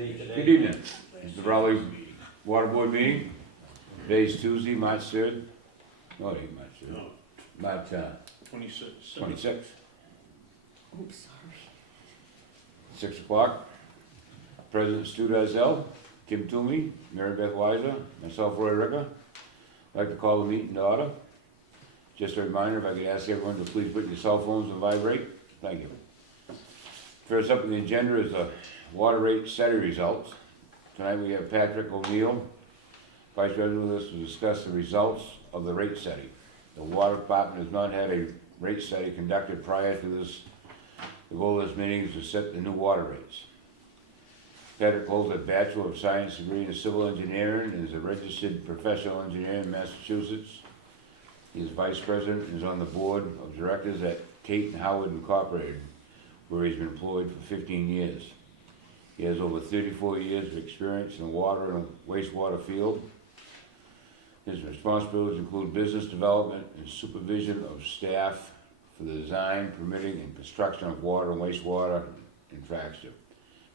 Good evening. This is the Raleigh Water Board meeting. Today's Tuesday, March 3rd. No, it ain't March 3rd. No, March 26. 26th, Oops, sorry. 6 o'clock. President Stu Dazell, Kim Toomey, Mary Beth Weiser, myself, Roy Ricker. I'd like to call the meeting to order. Just a reminder, if I could ask everyone to please put your cell phones on vibrate. Thank you. First up on the agenda is the water rate study results. Tonight we have Patrick O'Neill, Vice President with us to discuss the results of the rate study. The Water Department has not had a rate study conducted prior to this. The goal of this meeting is to set the new water rates. Patrick holds a Bachelor of Science degree in Civil Engineering and is a registered professional engineer in Massachusetts. He is Vice President and is on the Board of Directors at Tate and Howard Incorporated, where he's been employed for 15 years. He has over 34 years of experience in the water and wastewater field. His responsibilities include business development and supervision of staff for the design, permitting, and construction of water and wastewater infrastructure,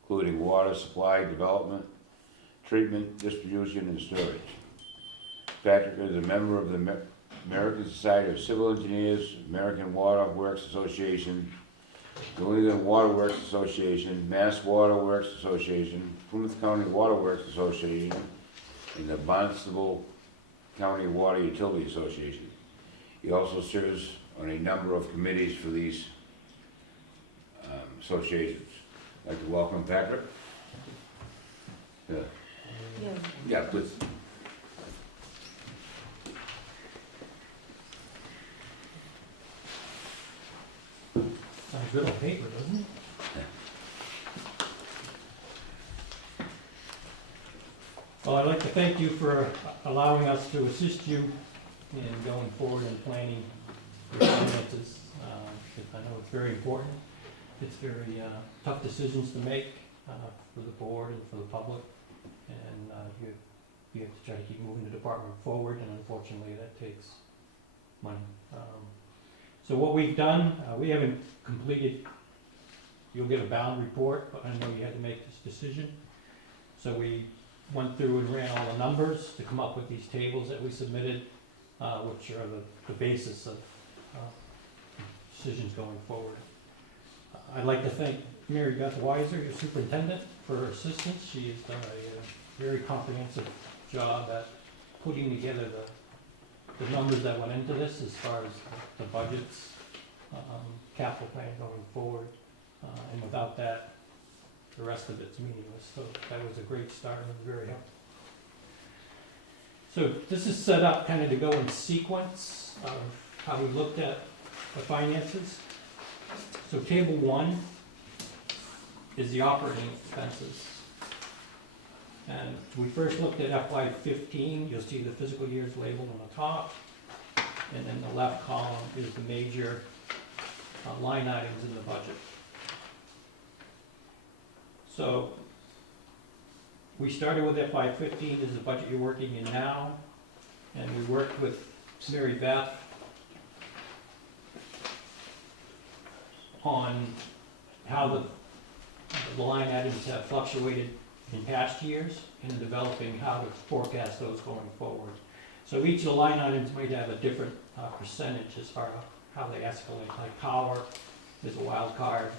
including water supply development, treatment, distribution, and storage. Patrick is a member of the American Society of Civil Engineers, American Water Works Association, New England Water Works Association, Mass Water Works Association, Plymouth County Water Works Association, and the Barnstable County Water Utility Association. He also serves on a number of committees for these associations. I'd like to welcome Patrick. Yeah, please. Sounds good on paper, doesn't it? Well, I'd like to thank you for allowing us to assist you in going forward and planning your finances. I know it's very important. It's very tough decisions to make for the board and for the public. And you have to try to keep moving the department forward, and unfortunately that takes money. So what we've done, we haven't completed, you'll get a bound report, but I know you had to make this decision. So we went through and ran all the numbers to come up with these tables that we submitted, which are the basis of decisions going forward. I'd like to thank Mary Beth Weiser, your superintendent, for her assistance. She has done a very comprehensive job at putting together the numbers that went into this as far as the budgets, capital plan going forward, and without that, the rest of it's meaningless. So that was a great start and was very helpful. So this is set up kind of to go in sequence of how we looked at the finances. So table 1 is the operating expenses. And we first looked at FY15, you'll see the fiscal years labeled on the top, and then the left column is the major line items in the budget. So we started with FY15 is the budget you're working in now, and we worked with Mary Beth on how the line items have fluctuated in past years and developing how to forecast those going forward. So each of the line items might have a different percentage as far as how they escalate. Like power is a wild card.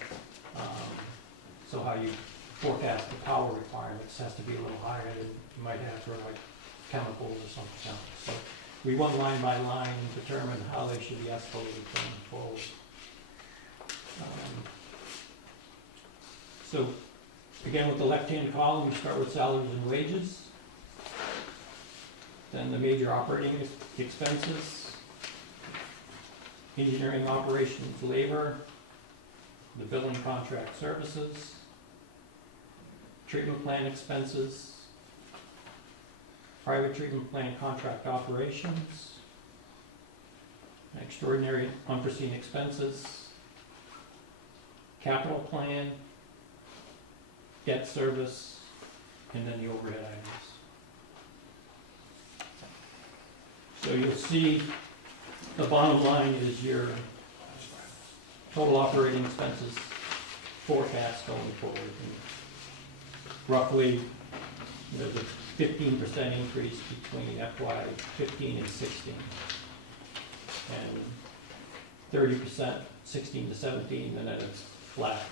So how you forecast the power requirements has to be a little higher than you might have for like chemicals or something else. So we went line by line and determined how they should be escalated going forward. So again, with the left-hand column, we start with salaries and wages. Then the major operating expenses, engineering operations, labor, the billing contract services, treatment plant expenses, private treatment plant contract operations, extraordinary unforeseen expenses, capital plan, debt service, and then the overhead items. So you'll see the bottom line is your total operating expenses forecast going forward. roughly, there's a 15% increase between FY 15 and 16. And 30%, 16 to 17, and then it's flat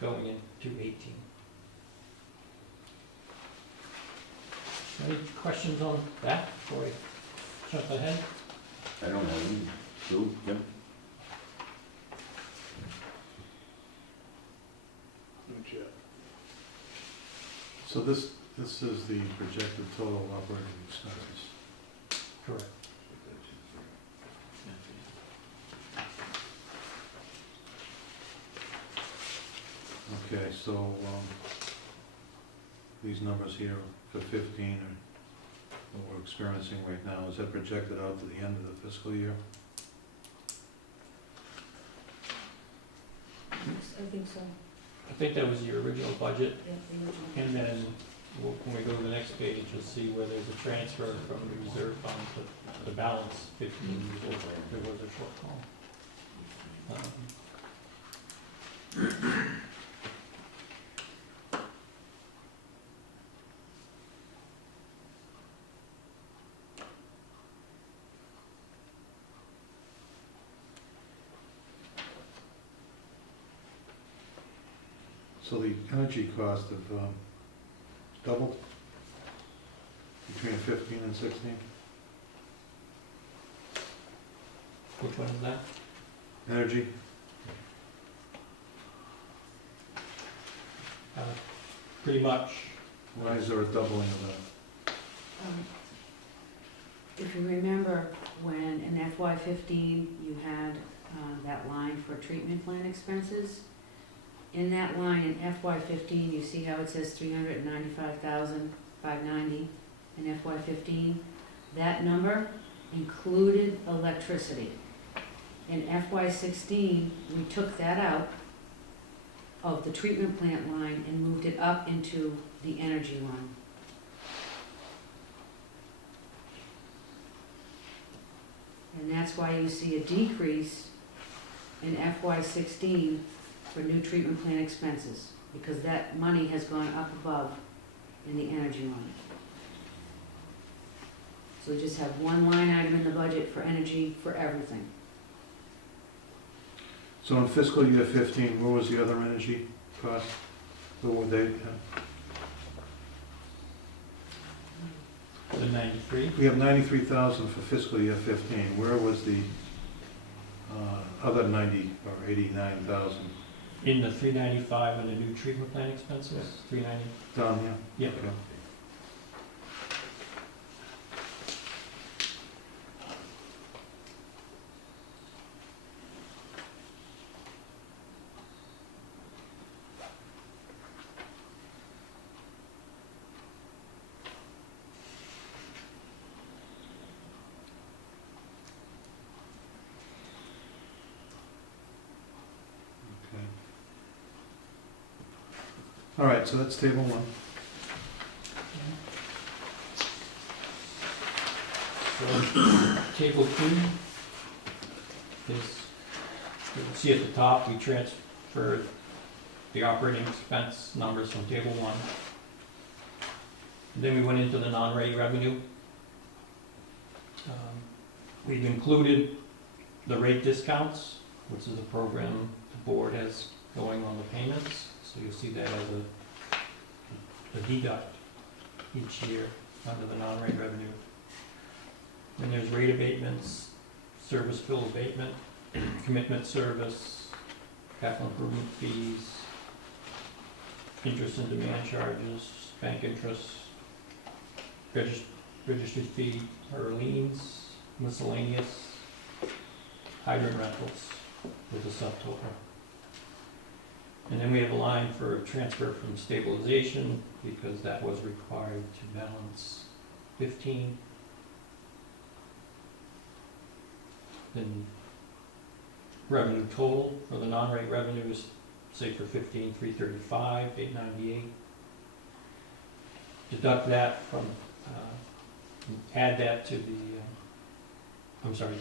going into 18. Any questions on that before I jump ahead? I don't have any. Sue, Jim? So this is the projected total operating expenses. Correct. Okay, so, these numbers here for 15 are what we're experiencing right now, is that projected out to the end of the fiscal year? I think so. I think that was your original budget, Yeah, the original. and then when we go to the next page, you'll see where there's a transfer from the reserve fund to the balance 15, there was a shortfall. So the energy cost have doubled between 15 and 16? Which one is that? Energy? Pretty much. Why is there a doubling of that? If you remember, when in FY 15, you had that line for treatment plant expenses, in that line in FY 15, you see how it says 395,590 in FY 15? That number included electricity. In FY 16, we took that out of the treatment plant line and moved it up into the energy line. And that's why you see a decrease in FY 16 for new treatment plant expenses, because that money has gone up above in the energy line. So we just have one line item in the budget for energy for everything. So in fiscal year 15, what was the other energy cost? What were they? The 93? We have 93,000 for fiscal year 15. Where was the other 90 or 89,000? In the 395 and the new treatment plant expenses, 390? Down here? Yeah. Okay. All right, so that's table 1. So, table 2 is, you can see at the top, we transferred the operating expense numbers from table 1. Then we went into the non-rate revenue. We've included the rate discounts, which is a program the board has going on the payments. So you'll see that as a deduct each year under the non-rate revenue. Then there's rate abatements, service bill abatement, commitment service, capital improvement fees, interest and demand charges, bank interest, registry fee or liens, miscellaneous, hydrant rentals with a subtotal. And then we have a line for transfer from stabilization, because that was required to balance 15. Then revenue total for the non-rate revenue is, say for 15, 335, 898. Deduct that from, add that to the,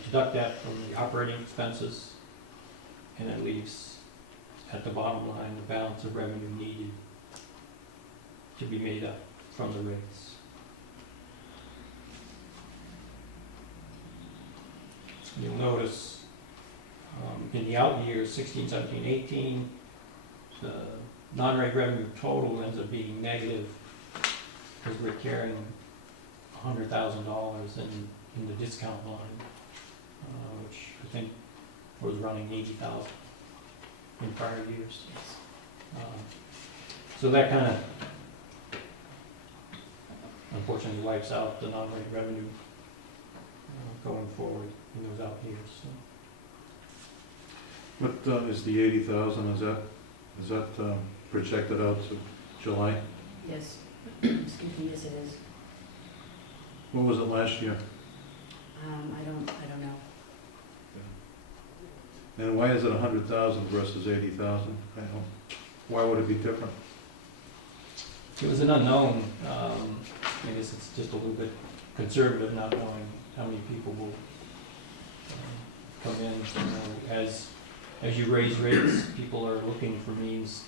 deduct that from the operating expenses, and it leaves at the bottom line the balance of revenue needed to be made up from the rates. You'll notice, in the out years, 16, 17, 18, the non-rate revenue total ends up being negative because we're carrying $100,000 in the discount line, which I think was running 80,000 in prior years. So that kind of unfortunately wipes out the non-rate revenue going forward in those out years. So. What is the 80,000, is that projected out to July? Yes, excuse me, yes it is. What was it last year? I don't know. And why is it 100,000 versus 80,000? Why would it be different? It was an unknown. I guess it's just a little bit conservative, not knowing how many people will come in. As you raise rates, people are looking for means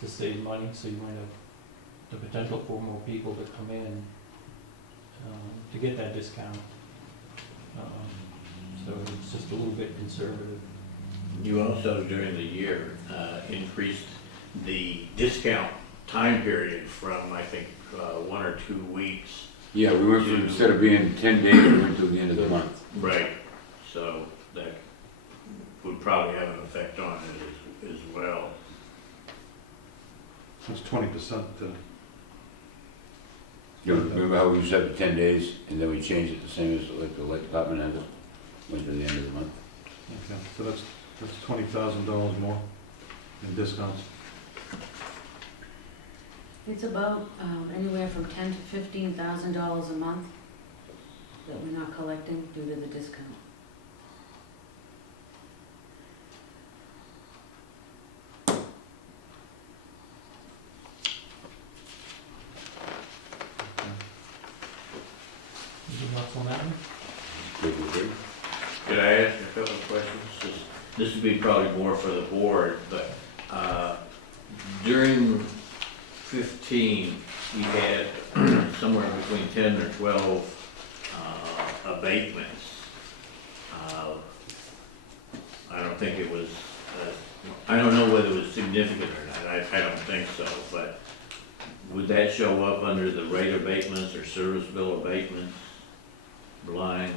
to save money, so you might have the potential for more people to come in to get that discount. So it's just a little bit conservative. You also, during the year, increased the discount time period from, I think, 1 or 2 weeks. Yeah, we went from, instead of being 10 days, we went to the end of the month. Right. So that would probably have an effect on it as well. That's 20%. You remember how we used to have it 10 days, and then we changed it the same as like the light department had it, went to the end of the month? Okay, so that's $20,000 more in discounts. It's about anywhere from $10,000 to $15,000 a month that we're not collecting due to the discount. Anything else on that one? Could I ask a couple of questions? This would be probably more for the board, but during 15, we had somewhere between 10 or 12 abatements. I don't think it was, I don't know whether it was significant or not, I don't think so, but would that show up under the rate abatements or service bill abatements line?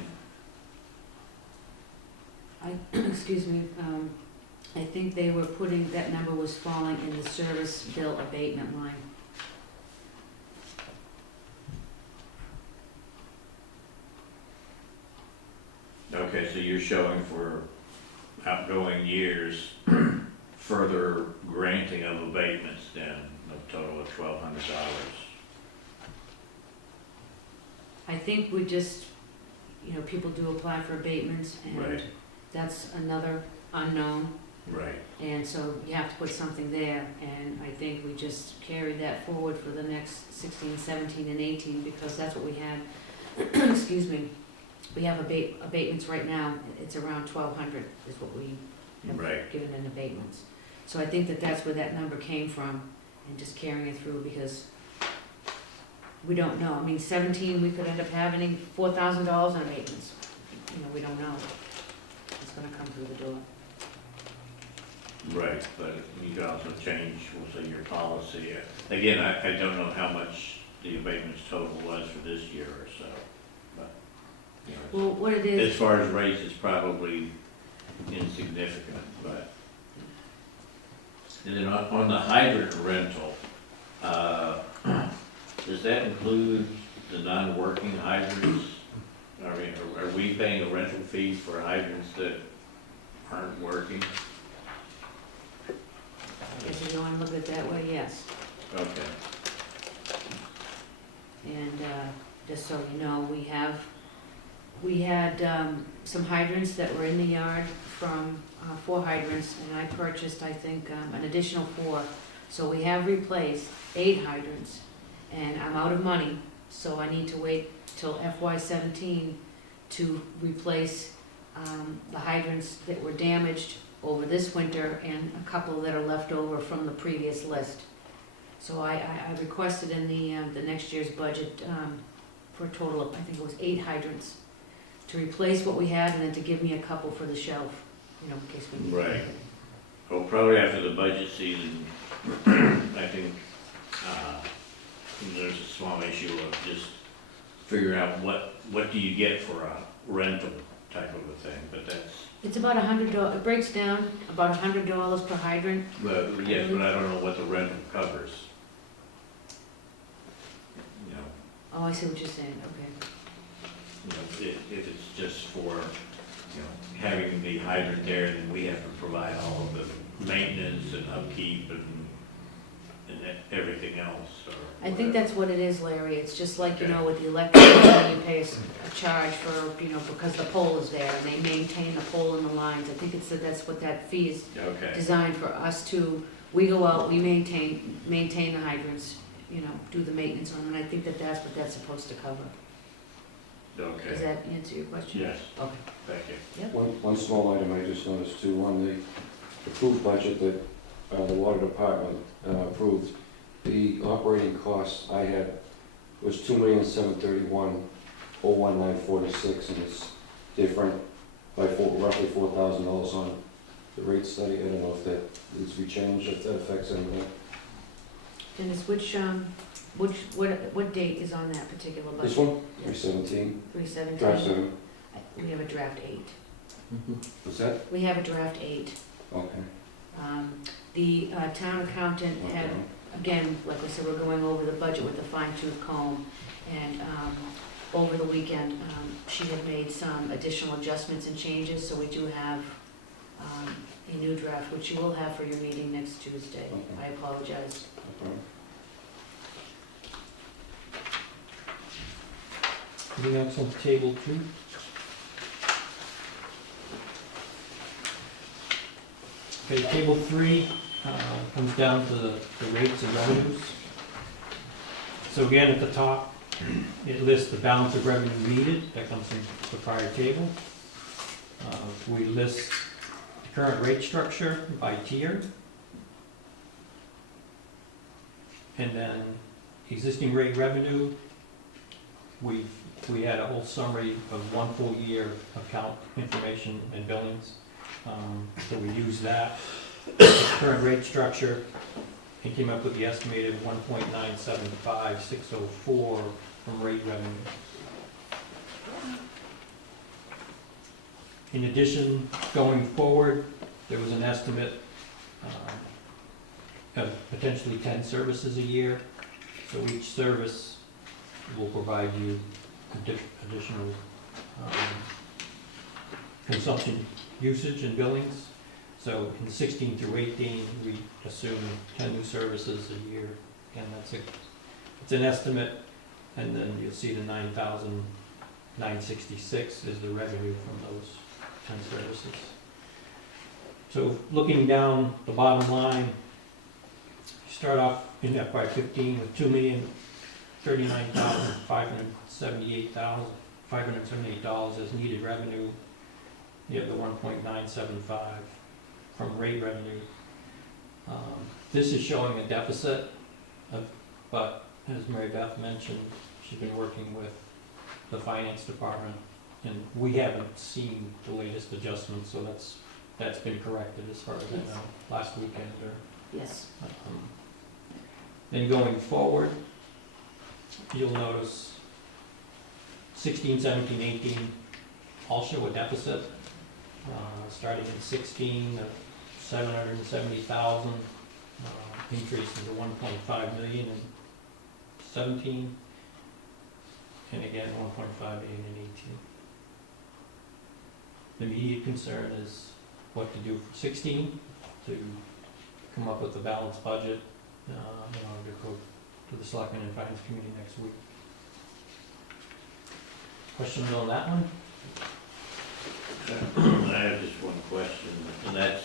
Excuse me, I think they were putting, that number was falling in the service bill abatement line. Okay, so you're showing for outgoing years, further granting of abatements then, a total of $1,200. I think we just, people do apply for abatements, and Right. that's another unknown, Right. and so you have to put something there, and I think we just carried that forward for the next 16, 17, and 18, because that's what we had. Excuse me. We have abatements right now, it's around 1,200 is what we have Right. given in abatements. So I think that that's where that number came from, and just carrying it through, because we don't know. I mean, 17, we could end up having $4,000 in abatements. We don't know. It's gonna come through the door. Right, but you could also change, we'll say, your policy. Again, I don't know how much the abatements total was for this year or so, but, Well, what it is. as far as rates, it's probably insignificant, but. And then on the hydrant rental, does that include the non-working hydrants? I mean, are we paying a rental fee for hydrants that aren't working? If you wanna look at it that way, yes. Okay. And, just so you know, we had some hydrants that were in the yard from 4 hydrants, and I purchased, I think, an additional 4. So we have replaced 8 hydrants, and I'm out of money, so I need to wait till FY17 to replace the hydrants that were damaged over this winter and a couple that are left over from the previous list. So I requested in the next year's budget, for a total of, I think it was 8 hydrants, to replace what we had and then to give me a couple for the shelf, you know, in case we need Right. it. Well, probably after the budget season, I think, there's a small issue of just figuring out what do you get for a rental type of a thing, but that's, It's about $100, it breaks down about $100 per hydrant. but yes, but I don't know what the rental covers. You know, Oh, I see what you're saying, okay. if it's just for, having the hydrant there, then we have to provide all of the maintenance and upkeep and everything else, or I think whatever. that's what it is, Larry, it's just like, you Okay. know, with the electric, you pay a charge for, you know, because the pole is there, and they maintain the pole and the lines, I think that's what that fee is Okay, designed for us to, we go out, we maintain the hydrants, you know, do the maintenance on them, and I think that's what that's supposed to cover. Does okay, that answer your question? yes, Okay. thank you. One small item I just noticed too, on the approved budget that the water department approved, the operating costs I had was $2,731,019.46, and it's different by roughly $4,000 on the rate study. I don't know if that needs to be changed, if that affects anything. Dennis, what date is on that particular budget? This one, 317, 3/17? draft 7. We have a draft 8. What's that? We have a draft 8. Okay. The town accountant had, Okay. again, like I said, we're going over the budget with a fine tooth comb, and over the weekend, she had made some additional adjustments and changes, so we do have a new draft, which you will have for your meeting next Tuesday. Okay. I apologize. No problem. Anything else on table 2? Okay, table 3 comes down to the rates and revenues. So again, at the top, it lists the balance of revenue needed, that comes from the prior table. We list the current rate structure by tier. And then existing rate revenue, we had a whole summary of 1 full year account information and billings. So we used that, current rate structure, and came up with the estimated 1.975604 from rate revenue. In addition, going forward, there was an estimate of potentially 10 services a year. So each service will provide you additional consumption usage and billings. So in 16 through 18, we assume 10 new services a year. Again, it's an estimate, and then you'll see the 9,966 is the revenue from those 10 services. So looking down the bottom line, you start off in FY15 with $2,039,578 as needed revenue. You have the 1.975 from rate revenue. This is showing a deficit, but as Mary Beth mentioned, she's been working with the finance department, and we haven't seen the latest adjustments, so that's been corrected as far as I know, last weekend or. Yes. Then going forward, you'll notice 16, 17, 18 all show a deficit. Starting in 16, 770,000, increase to 1.5 million in 17, and again 1.5 million in 18. The immediate concern is what to do for 16 to come up with a balanced budget in order to go to the Selectmen and Finance Committee next week. Questions on that one? I have just one question, and that's,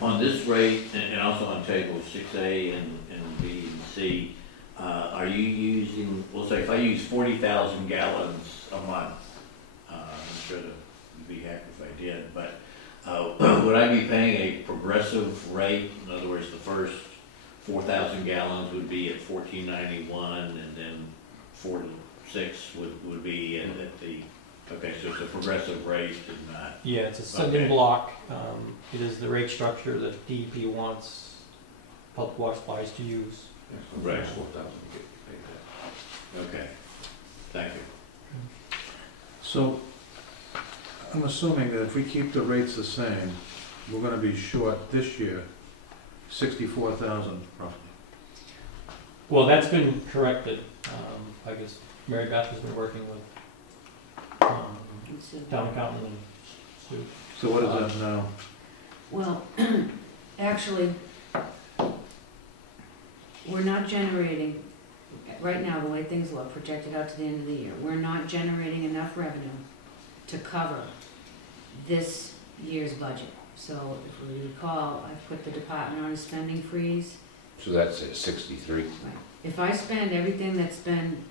on this rate, and also on table 6A and B and C, are you using, we'll say if I use 40,000 gallons a month, I'm sure that you'd be happy if I did, but would I be paying a progressive rate? In other words, the first 4,000 gallons would be at $14.91, and then 46 would be at the, okay, so it's a progressive rate and not, Yeah, it's a sending Okay. block. It is the rate structure that DEP wants public water supplies to use. Right. 4,000 get paid back. okay, thank you. So, I'm assuming that if we keep the rates the same, we're gonna be short this year 64,000 roughly. Well, that's been corrected. I guess Mary Beth has been working with town accountant and Sue. So what is that now? Well, actually, we're not generating, right now, the way things look, projected out to the end of the year, we're not generating enough revenue to cover this year's budget. So if we recall, I've put the department on a spending freeze. So that's at 63. If I spend everything that's been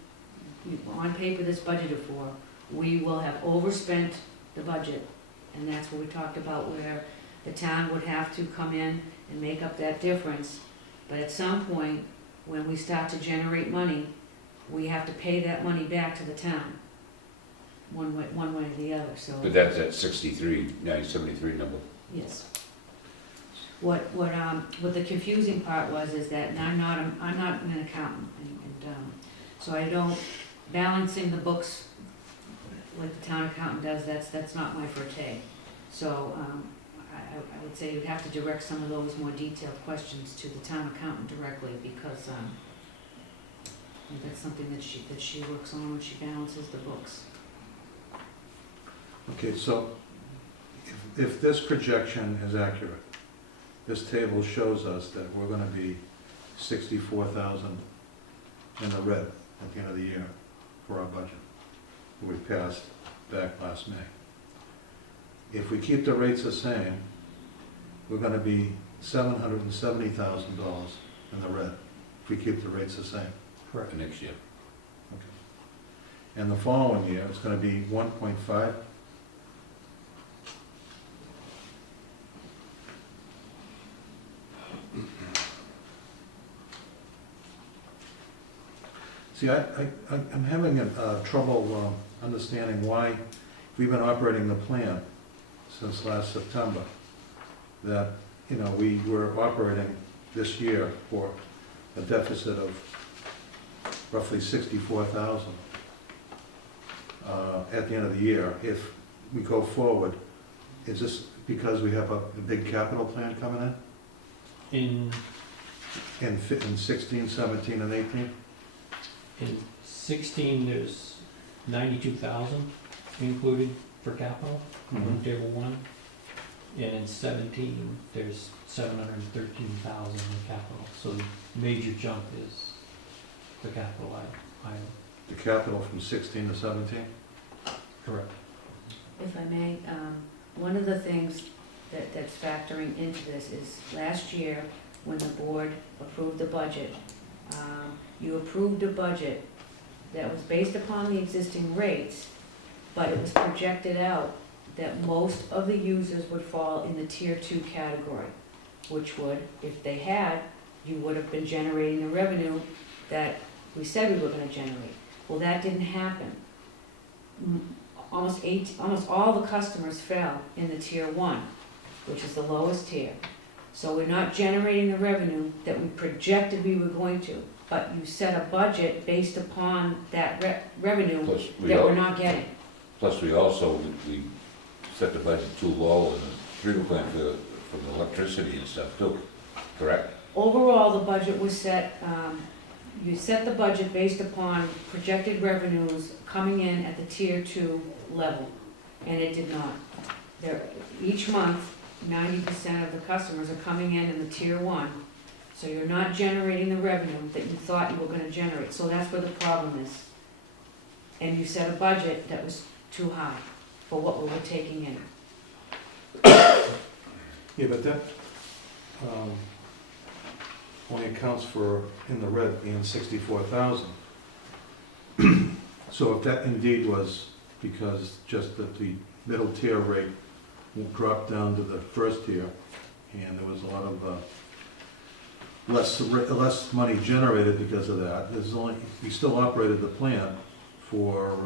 on paper that's budgeted for, we will have overspent the budget. And that's what we talked about, where the town would have to come in and make up that difference. But at some point, when we start to generate money, we have to pay that money back to the town, one way or the other, so. But that's at 63, 973 number. Yes. What the confusing part was is that, and I'm not an accountant, and so I don't, balancing the books like the town accountant does, that's not my forte. So, I would say you'd have to direct some of those more detailed questions to the town accountant directly, because, that's something that she works on when she balances the books. Okay, so if this projection is accurate, this table shows us that we're gonna be 64,000 in the red at the end of the year for our budget. We passed back last May. If we keep the rates the same, we're gonna be $770,000 in the red, if we keep the rates the same. Correct. For next year. And the following year, it's gonna be 1.5. See, I'm having trouble understanding why we've been operating the plant since last September, that, you know, we were operating this year for a deficit of roughly 64,000 at the end of the year. If we go forward, is this because we have a big capital plan coming In in 16, 17, and 18? In 16, there's 92,000 included for capital, on table 1. And in 17, there's 713,000 in capital. So the major jump is the capital item. The capital from 16 to 17? Correct. If I may, one of the things that's factoring into this is last year, when the board approved the budget, you approved a budget that was based upon the existing rates, but it was projected out that most of the users would fall in the tier 2 category, which would, if they had, you would have been generating the revenue that we said we were gonna generate. Well, that didn't happen. Almost all the customers fell in the tier 1, which is the lowest tier. So we're not generating the revenue that we projected we were going to, but you set a budget based upon that revenue Plus, that we're not getting. we also, we set the budget too low in the treatment plant for the electricity and stuff too, correct? Overall, the budget was set, you set the budget based upon projected revenues coming in at the tier 2 level, and it did not. Each month, 90% of the customers are coming in the tier 1, so you're not generating the revenue that you thought you were gonna generate, so that's where the problem is. And you set a budget that was too high for what we were taking in. Yeah, but that only accounts for, in the red, being 64,000. So if that indeed was because just that the middle tier rate dropped down to the first tier, and there was a lot of less money generated because of that. We still operated the plant for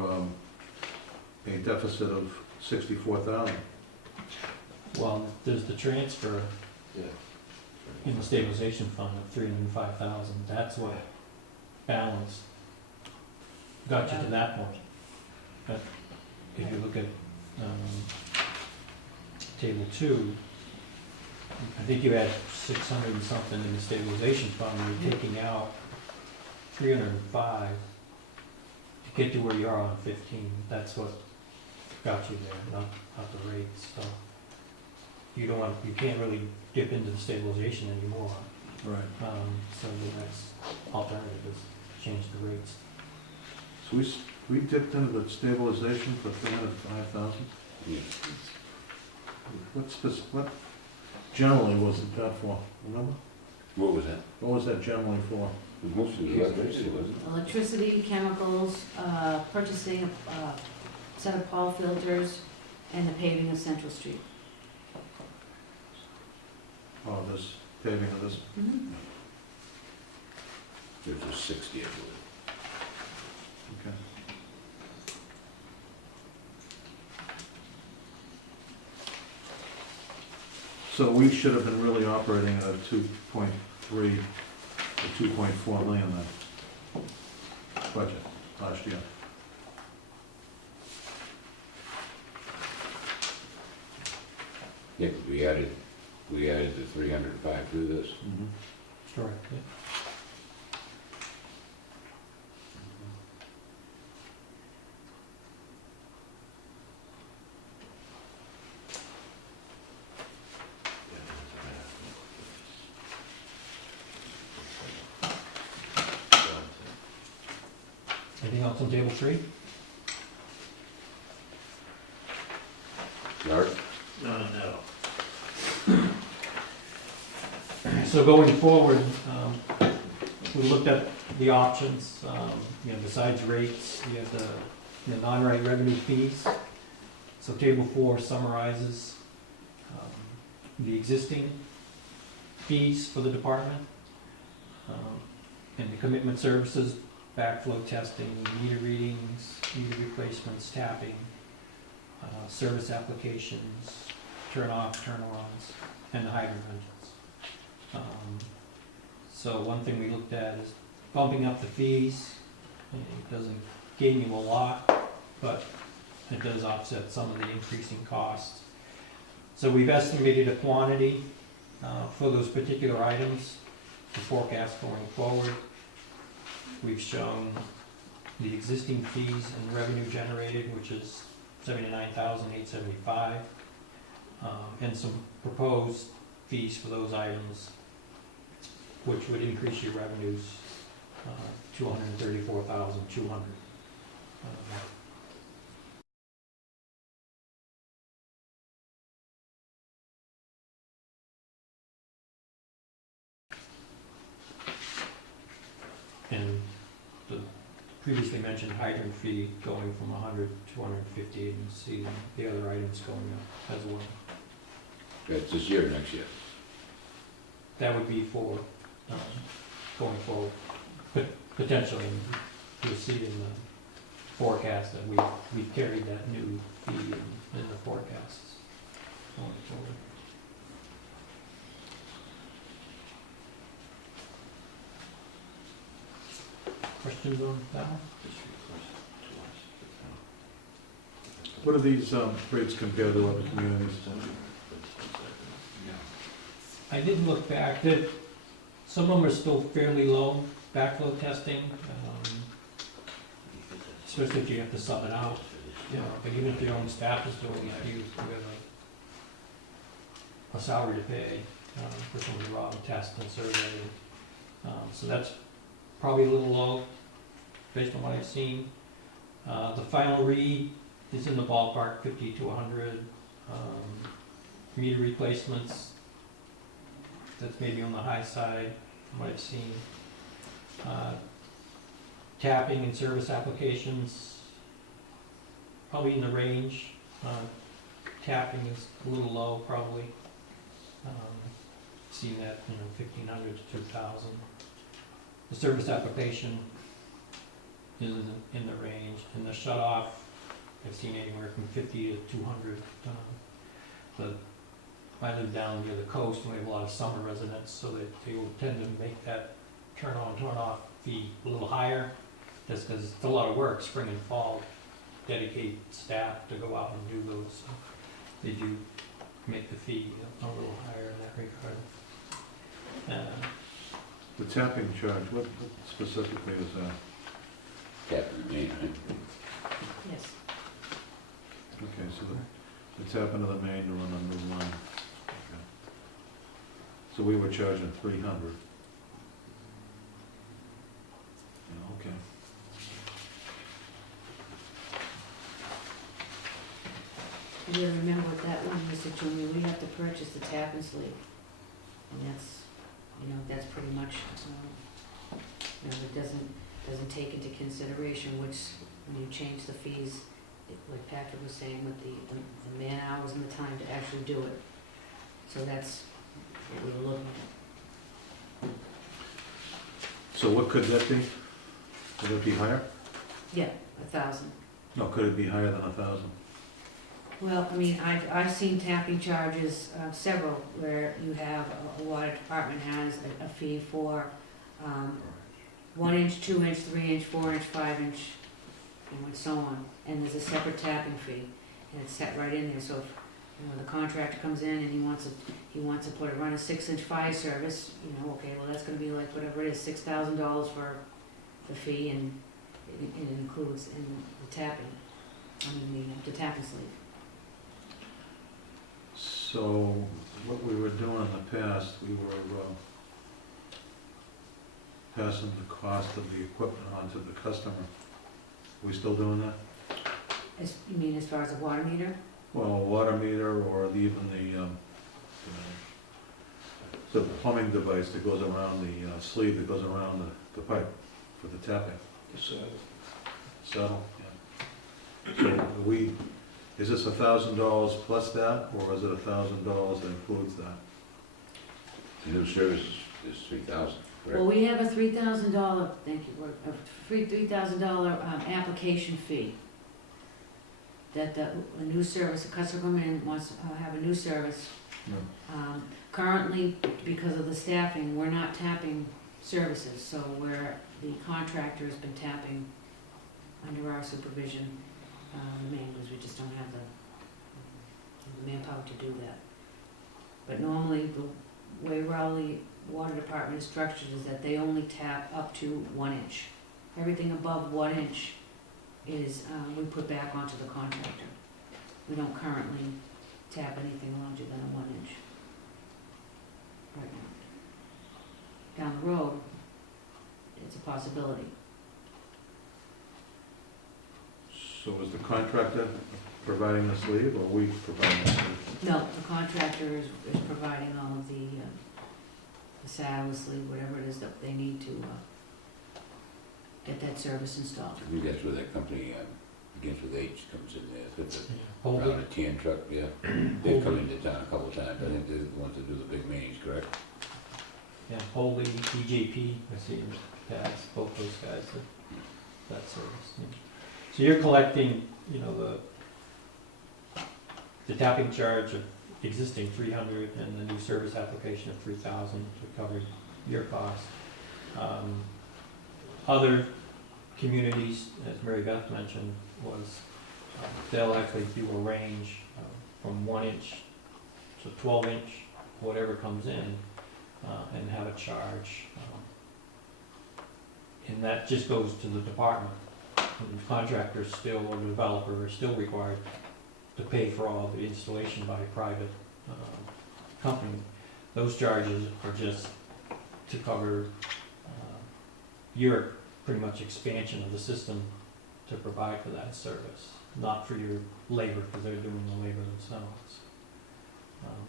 a deficit of 64,000. Well, there's the transfer Yeah. in the stabilization fund of 305,000, that's what balanced, got you to that point. But if you look at, table 2, I think you had 600 and something in the stabilization fund, you're taking out 305 to get to where you are on 15, that's what got you there, not the rates, so. You can't really dip into the stabilization anymore. Right. So the next alternative is change the rates. So we dipped into the stabilization for 305,000? Yeah. What generally was it that for, remember? What was that? What was that generally for? It was mostly electricity, wasn't it? Electricity, chemicals, purchasing a set of Paul filters, and the paving of Central Street. Oh, this paving of this, It was 60, I believe. okay. So we should have been really operating at a 2.3 or 2.4 million then, budget last year. Yeah, 'cause we added the 305 to this. Correct, yeah. Anything else on table 3? Art? No. So going forward, we looked at the options, besides rates, you have the non-rate revenue fees. So table 4 summarizes the existing fees for the department, and the commitment services, backflow testing, meter readings, meter replacements, tapping, service applications, turn-off, turn-ons, and the hydrant rentals. So one thing we looked at is bumping up the fees. It doesn't gain you a lot, but it does offset some of the increasing costs. So we've estimated a quantity for those particular items to forecast going forward. We've shown the existing fees and revenue generated, which is $79,875, and some proposed fees for those items, which would increase your revenues $234,200. And the previously mentioned hydrant fee going from 100 to 250, and you see the other items going up as well. That's this year, next year. That would be for going forward, but potentially, you'll see in the forecast that we carried that new fee in the forecasts going forward. Questions on that one? What do these rates compare to other communities? I did look back, that some of them are still fairly low, backflow testing, especially if you have to sub it out, but even if your own staff is doing it, you have a salary to pay for somebody to go out and test and survey. So that's probably a little low, based on what I've seen. The final read is in the ballpark, 50 to 100. Meter replacements, that's maybe on the high side from what I've seen. Tapping and service applications, probably in the range. Tapping is a little low, probably. seen that, 1,500 to 2,000. The service application is in the range, and the shut off, I've seen anywhere from 50 to 200. But I live down near the coast, and we have a lot of summer residents, so they will tend to make that turn on, turn off fee a little higher, just because it's a lot of work, spring and fall, dedicate staff to go out and do those. So they do make the fee a little higher in that regard. The tapping charge, what specifically is that? Captain Main, right? Yes. Okay, so the tap into the main to run a new line. Okay. So we were charging 300. Yeah, okay. And you remember with that one, Mr. Toomey, we have to purchase the tap and sleeve. And that's, that's pretty much, it doesn't take into consideration which, when you change the fees, like Patrick was saying, with the man hours and the time to actually do it. So that's what we were looking at. So what could that be? Could it be higher? Yeah, 1,000. No, could it be higher than 1,000? Well, I mean, I've seen tapping charges, several, where you have, a water department has a fee for 1 inch, 2 inch, 3 inch, 4 inch, 5 inch, and so on. And there's a separate tapping fee, and it's set right in there, so if, the contractor comes in and he wants to run a 6-inch fire service, okay, well, that's gonna be like whatever it is, $6,000 for the fee, and it includes in the tapping, the tapping sleeve. So what we were doing in the past, we were passing the cost of the equipment on to the customer. Are we still doing that? You mean as far as the water meter? Well, a water meter or even the plumbing device that goes around the sleeve that goes around the pipe for the tapping. Saddle, yeah. So is this $1,000 plus that, or is it $1,000 that includes that? The new service is 3,000, correct? Well, we have a $3,000, thank you, a $3,000 application fee. That a new service, a customer comes in, wants to have a new service. No. Currently, because of the staffing, we're not tapping services, so where the contractor has been tapping under our supervision, the main, because we just don't have the manpower to do that. But normally, the way Raleigh Water Department is structured is that they only tap up to 1 inch. Everything above 1 inch is, we put back onto the contractor. We don't currently tap anything larger than a 1 inch. Right now. Down the road, it's a possibility. So is the contractor providing the sleeve, or we providing the sleeve? No, the contractor is providing all of the saddle, sleeve, whatever it is that they need to get that service installed. I think that's where that company, begins with H, comes in there. It's a Holy, around a tan truck, yeah. They've come into town a couple of times. I think they're the ones that do the big mains, correct? yeah, Holy, EJP, I see them pass, both those guys, that service. Yeah. So you're collecting, the tapping charge of existing 300 and the new service application of 3,000 to cover your cost. Other communities, as Mary Beth mentioned, was they'll actually do a range from 1 inch to 12 inch, whatever comes in, and have a charge. And that just goes to the department. And the contractor still, or the developer, are still required to pay for all the installation by a private company. Those charges are just to cover your pretty much expansion of the system to provide for that service, not for your labor, because they're doing the labor themselves.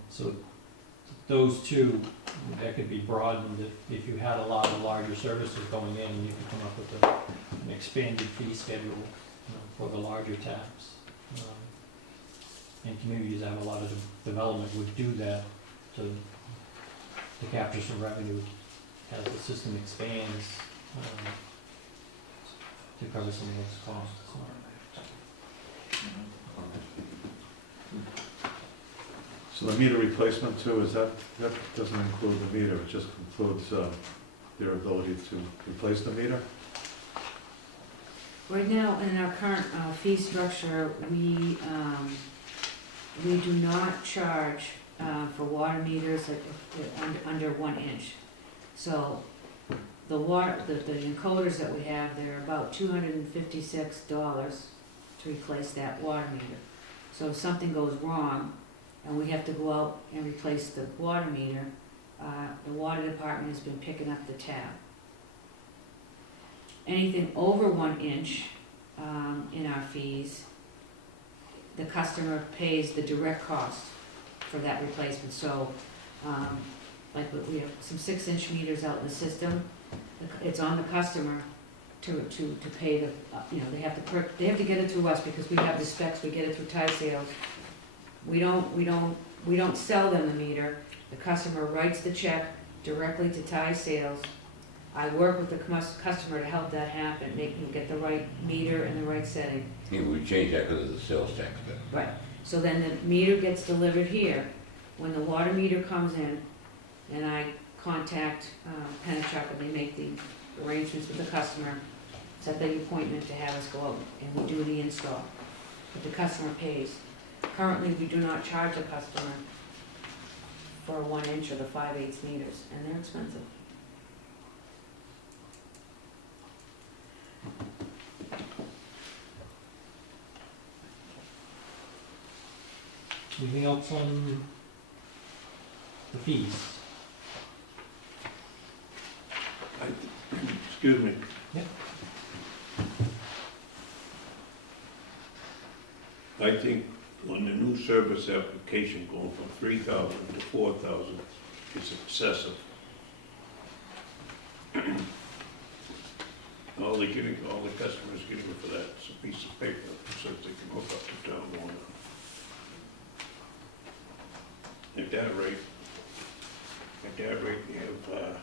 So those two, that could be broadened if you had a lot of larger services going in, you could come up with an expanded fee schedule for the larger taps. And communities that have a lot of development would do that to to capture some revenue as the system expands, to cover some of those costs, so. So the meter replacement too, that doesn't include the meter, it just includes their ability to replace the meter? Right now, in our current fee structure, we do not charge for water meters under 1 inch. So the encoders that we have, they're about $256 to replace that water meter. So if something goes wrong and we have to go out and replace the water meter, the water department has been picking up the tab. Anything over 1 inch in our fees, the customer pays the direct cost for that replacement. So, like we have some 6-inch meters out in the system, it's on the customer to pay the, they have to get it through us because we have the specs, we get it through tie sales. We don't sell them the meter. The customer writes the check directly to tie sales. I work with the customer to help that happen, make them get the right meter and the right setting. Yeah, we changed that because of the sales tax, but. Right, so then the meter gets delivered here. When the water meter comes in, and I contact Penachuk and they make the arrangements with the customer, set the appointment to have us go out and we do the install. But the customer pays. Currently, we do not charge the customer for a 1 inch or the 5/8 meters, and they're expensive. Anything else on the fees? Excuse me. Yep. I think on the new service application going from 3,000 to 4,000 is excessive. All the customers getting for that is a piece of paper, so that they can hook up to town water. At that rate, you have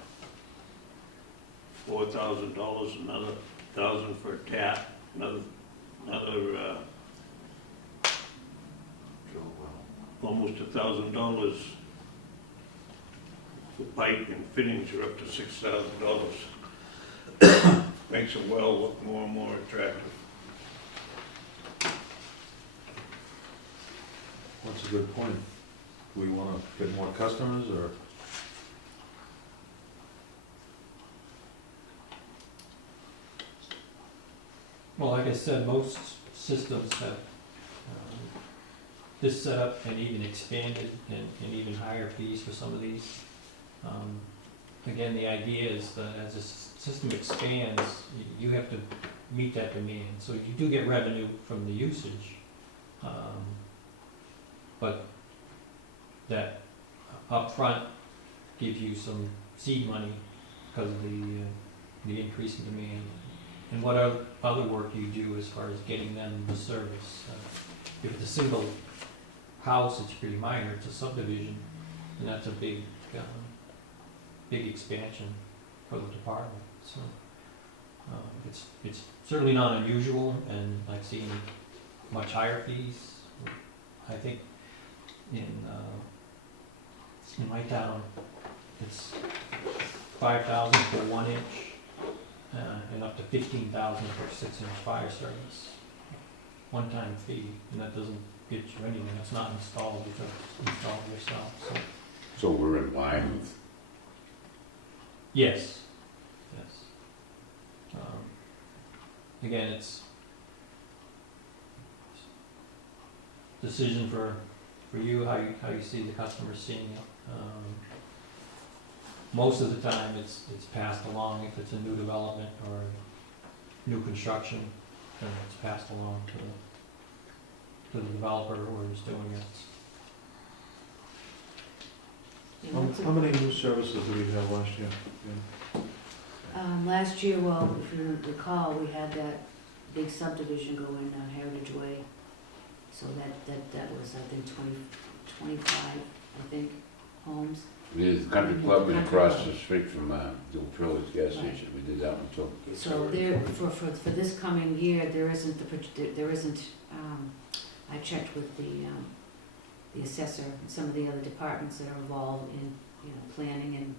$4,000, another 1,000 for a tap, another almost $1,000 for pipe and fittings are up to $6,000. Makes a well look more and more attractive. That's a good point. Do we wanna get more customers, or? Well, like I said, most systems have this setup and even expanded and even higher fees for some of these. Again, the idea is that as the system expands, you have to meet that demand. So you do get revenue from the usage, but that upfront gives you some seed money because of the increase in demand. And what other work you do as far as getting them the service. If it's a single house, it's pretty minor, it's a subdivision, and that's a big expansion for the department. So it's certainly not unusual, and I've seen much higher fees. I think in my town, it's 5,000 for 1 inch, and up to 15,000 for 6-inch fire service. One-time fee, and that doesn't get you anything. It's not installed, you have to install it yourself. So we're in line with, Yes. Again, it's decision for you, how you see the customer seeing it. Most of the time, it's passed along. If it's a new development or new construction, then it's passed along to the developer who is doing it. How many new services did we have last year? Last year, well, if you recall, we had that big subdivision go in Heritage Way. So that was, I think, 25, I think, homes. There's a country club and across the street from, the Triller's gas station, we did that one too. So there, for this coming year, there isn't there isn't, I checked with the assessor and some of the other departments that are involved in, planning, and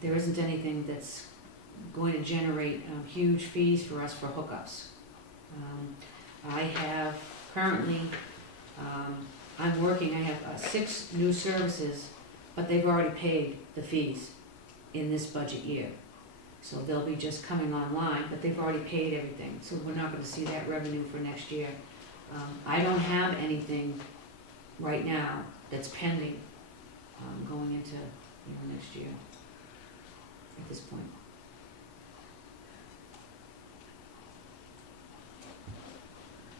there isn't anything that's going to generate, huge fees for us for hookups. I have currently, I have 6 new services, but they've already paid the fees in this budget year. So they'll be just coming online, but they've already paid everything, so we're not gonna see that revenue for next year. I don't have anything right now that's pending, going into, next year at this point.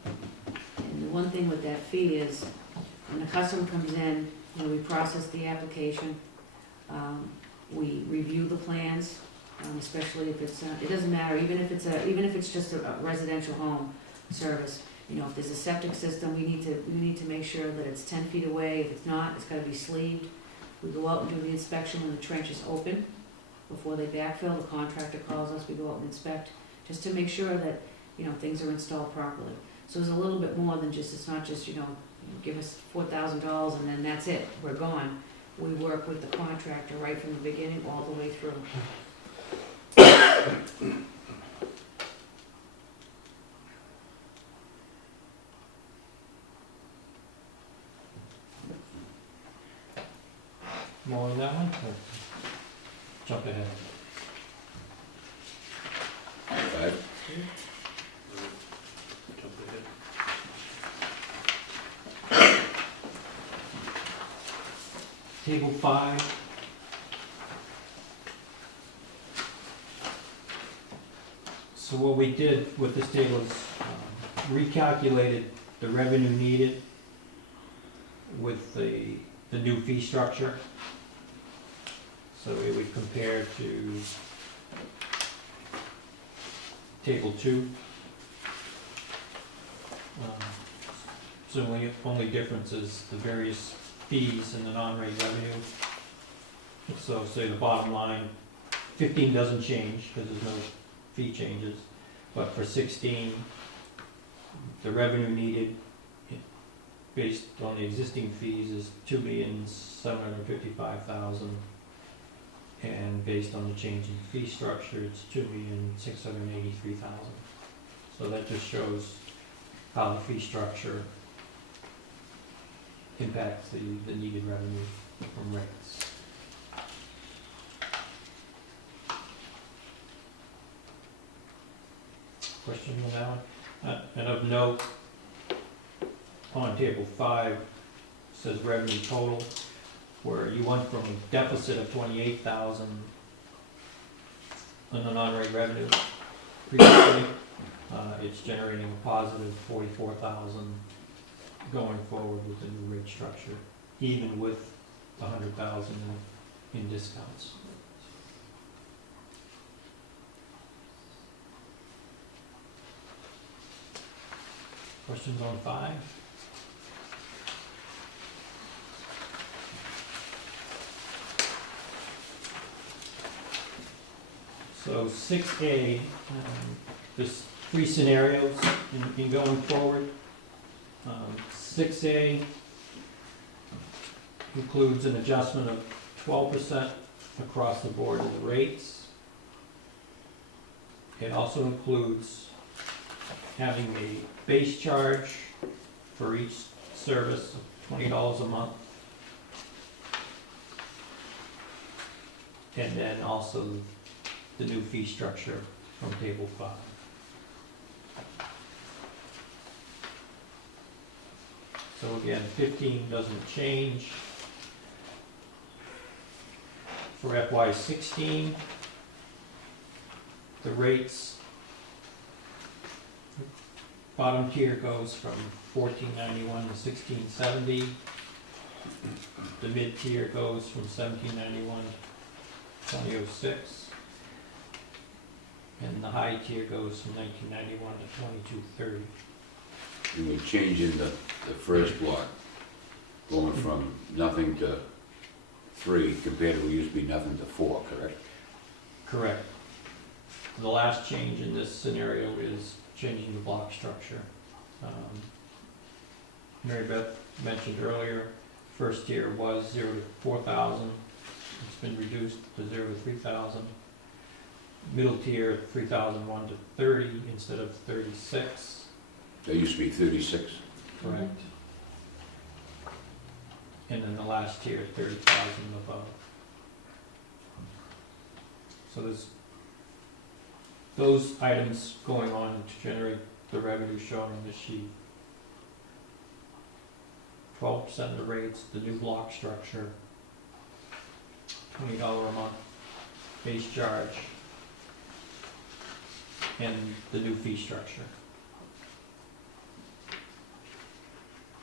And the one thing with that fee is, when the customer comes in, we process the application, we review the plans, especially if it's, it doesn't matter, even if it's just a residential home service. If there's a septic system, we need to make sure that it's 10 feet away. If it's not, it's gotta be sleeved. We go out and do the inspection when the trench is open, before they backfill. The contractor calls us, we go out and inspect, just to make sure that, things are installed properly. So there's a little bit more than just, it's not just, give us $4,000 and then that's it, we're gone. We work with the contractor right from the beginning all the way through. More on that one, or jump ahead? 5. Jump ahead. Table 5. So what we did with this table is recalculated the revenue needed with the new fee structure. So it would compare to table 2. So the only difference is the various fees and the non-rate revenue. So say the bottom line, 15 doesn't change because there's no fee changes, but for 16, the revenue needed based on the existing fees is $2,755,000, and based on the change in fee structure, it's $2,683,000. So that just shows how the fee structure impacts the needed revenue from rates. Questions on that one? And of note, on table 5, says revenue total, where you went from a deficit of 28,000 on the non-rate revenue previously. It's generating a positive 44,000 going forward with the new rate structure, even with 100,000 in discounts. Questions on 5? So 6A, there's 3 scenarios in going forward. 6A includes an adjustment of 12% across the board of the rates. It also includes having a base charge for each service of $20 a month. And then also the new fee structure from table 5. So again, 15 doesn't change. For FY16, the rates, bottom tier goes from $14.91 to $16.70. The mid tier goes from $17.91 to $20.06. And the high tier goes from $19.91 to $22.30. And we're changing the first block, going from nothing to 3 compared to what used to be nothing to 4, correct? Correct. The last change in this scenario is changing the block structure. Mary Beth mentioned earlier, first tier was 0 to 4,000. It's been reduced to 0 to 3,000. Middle tier, 3,001 to 30 instead of 36. That used to be 36. Correct. And then the last tier, 30,000 above. So there's those items going on to generate the revenue shown on the sheet. 12% of the rates, the new block structure, $20 a month base charge, and the new fee structure.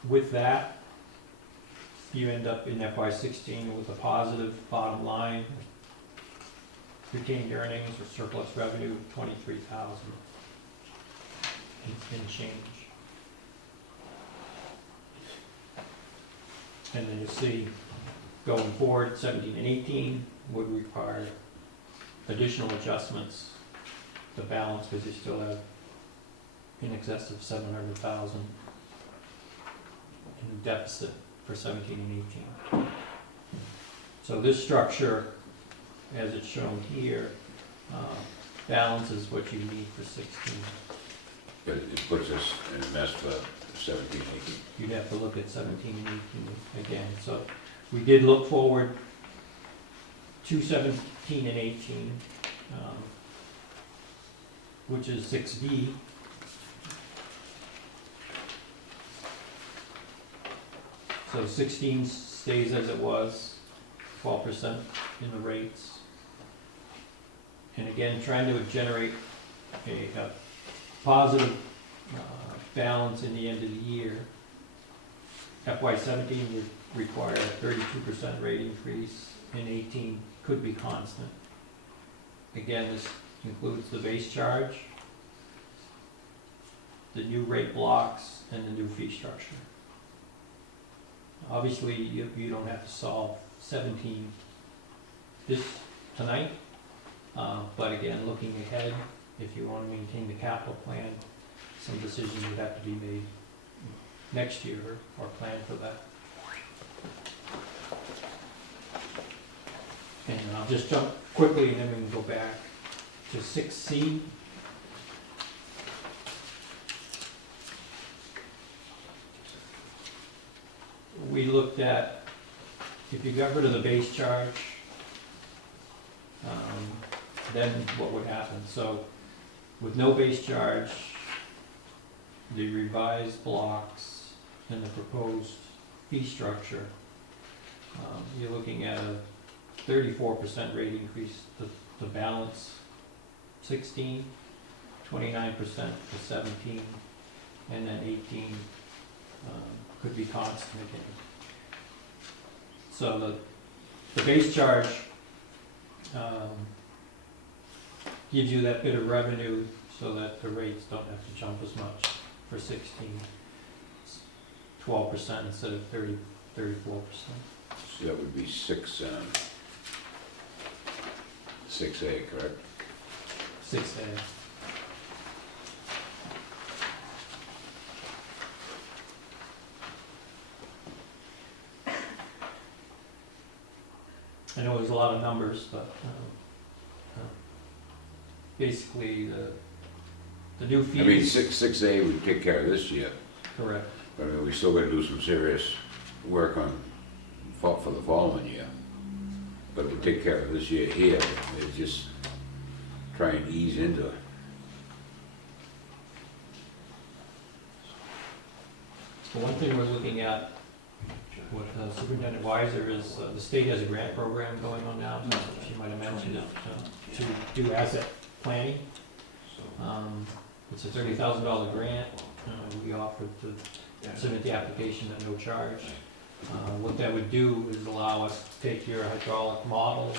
With that, you end up in FY16 with a positive bottom line, retained earnings or surplus revenue of 23,000 and change. And then you see, going forward, 17 and 18 would require additional adjustments to balance, because you still have in excess of 700,000 in deficit for 17 and 18. So this structure, as it's shown here, balances what you need for 16. But it puts us in a mess for 17, 18. You'd have to look at 17 and 18 again. So we did look forward to 17 and 18, which is 6D. So 16 stays as it was, 12% in the rates. And again, trying to generate a positive balance in the end of the year. FY17 would require a 32% rate increase, and 18 could be constant. Again, this includes the base charge, the new rate blocks, and the new fee structure. Obviously, you don't have to solve 17 tonight, but again, looking ahead, if you want to maintain the capital plan, some decisions would have to be made next year or plan for that. And I'll just jump quickly and then we can go back to 6C. We looked at, if you got rid of the base charge, then what would happen? So with no base charge, the revised blocks and the proposed fee structure, you're looking at a 34% rate increase to balance 16, 29% for 17, and then 18 could be constant again. So the base charge gives you that bit of revenue so that the rates don't have to jump as much for 16. It's 12% instead of 34%. So that would be 6A, correct? 6A. I know there's a lot of numbers, but basically the new fees. I mean, 6A would take care of this year, Correct. but I mean, we still gotta do some serious work on, for the following year. But it would take care of this year here, it's just try and ease into it. So one thing we're looking at with Superintendent Weiser is the state has a grant program going on now. She might have mentioned it, to do asset planning. It's a $30,000 grant. We offered to submit the application at no charge. What that would do is allow us to take your hydraulic model.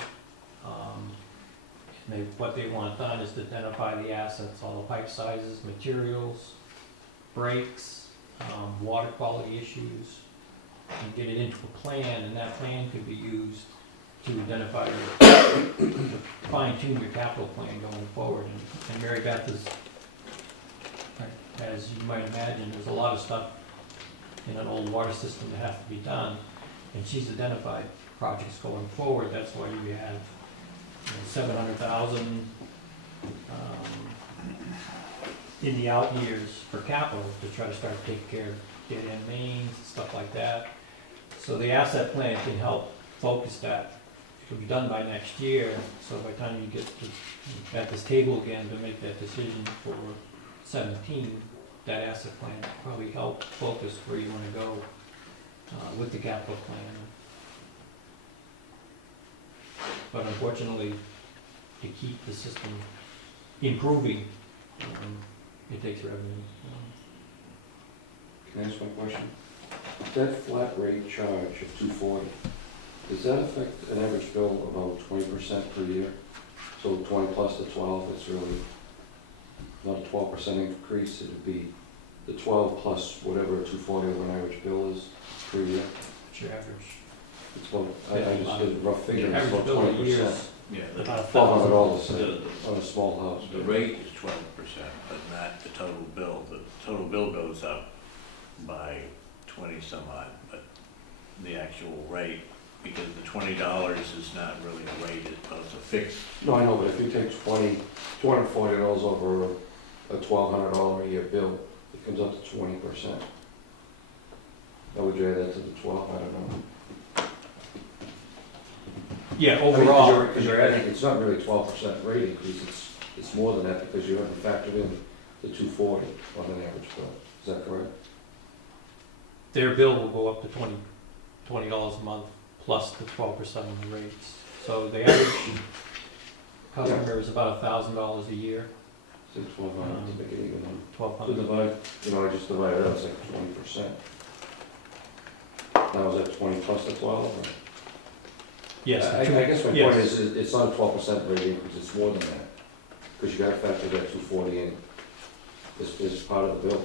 What they want done is to identify the assets, all the pipe sizes, materials, breaks, water quality issues, and get it into a plan, and that plan could be used to identify, to fine tune your capital plan going forward. And Mary Beth is, as you might imagine, there's a lot of stuff in an old water system that has to be done. And she's identified projects going forward. That's why we have 700,000 in the out years for capital to try to start taking care of dead-end mains, stuff like that. So the asset plan can help focus that. It'll be done by next year, so by the time you get at this table again to make that decision for 17, that asset plan will probably help focus where you want to go with the capital plan. But unfortunately, to keep the system improving, it takes revenue. Can I ask one question? That flat rate charge of $240, does that affect an average bill about 20% per year? So 20 plus the 12, it's really not a 12% increase, it'd be the 12 plus whatever a 240 of an average bill is per year. What's your average? It's about, I just did a rough figure, it's Average about bill a 20%. year is Yeah, about $1,200 the, on a small house. the rate is 12%, but not the total bill. The total bill goes up by 20 some odd, but the actual rate, because the $20 is not really a rate, it's a fixed. No, I know, but if you take $240 over a $1,200 a year bill, it comes up to 20%. How would you add that to the 12? I don't know. Yeah, I mean, overall. because you're adding, it's not really 12% rate increase, it's more than that because you haven't factored in the 240 on an average bill. Is that correct? Their bill will go up to $20 a month plus the 12% on the rates. So the average customer is about $1,000 a year, 1,200 to make it even. So $1,200. divide, I just divided it out, it's like 20%. Now is that 20 plus the 12? Or? Yes. I guess my point yes. is, it's not a 12% rate increase, it's more than that. Because you gotta factor that 240 in as part of the bill.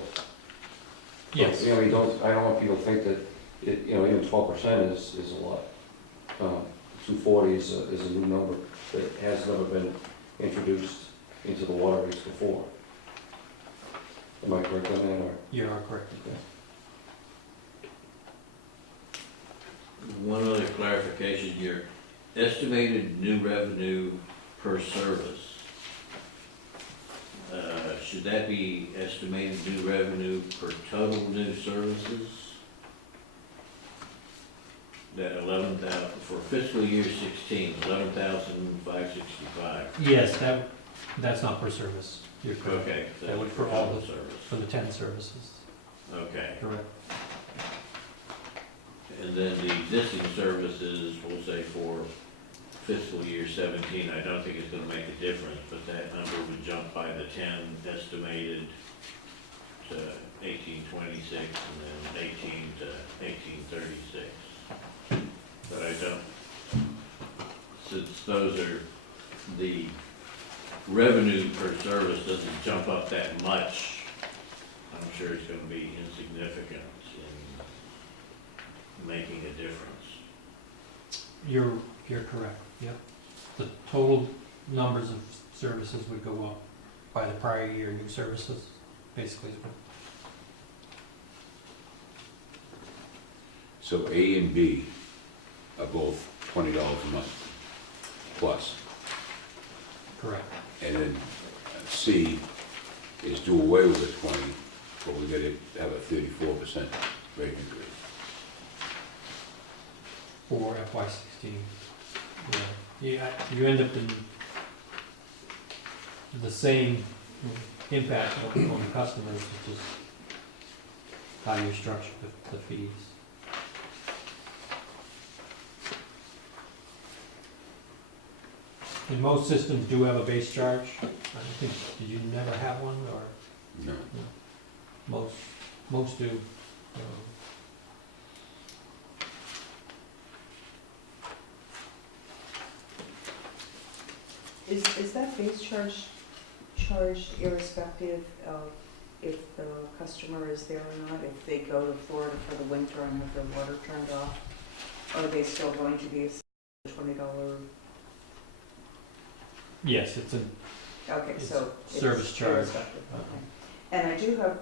Yes. You know, I don't want people to think that, even 12% is a lot. 240 is a new number that has never been introduced into the water rates before. Am I correct on that, or? You are correct. One other clarification here, estimated new revenue per service. Should that be estimated new revenue per total new services? That 11,000, for fiscal year 16, 11,565. Yes, that's not per service. You're correct. Okay. That would that's for all total the- service. For the 10 services. Okay. Correct. And then the existing services, we'll say for fiscal year 17, I don't think it's gonna make a difference, but that number would jump by the 10 estimated to 1826 and then 18 to 1836. But I don't, since those are, the revenue per service doesn't jump up that much, I'm sure it's gonna be insignificant in making a difference. You're correct, yep. The total numbers of services would go up by the prior year, new services, basically. So A and B are both $20 a month plus. Correct. And then C is do away with the 20, but we gotta have a 34% rate increase. For FY16. Yeah, you end up in the same impact on the customers, it's just how you structure the fees. And most systems do have a base charge. I think, did you never have one, or No. most do? Is that base charge charged irrespective of if the customer is there or not? If they go to Florida for the winter and have their water turned off, are they still going to be $20, Yes, it's a okay, It's so. service it's charge. irrespective, okay. And I do have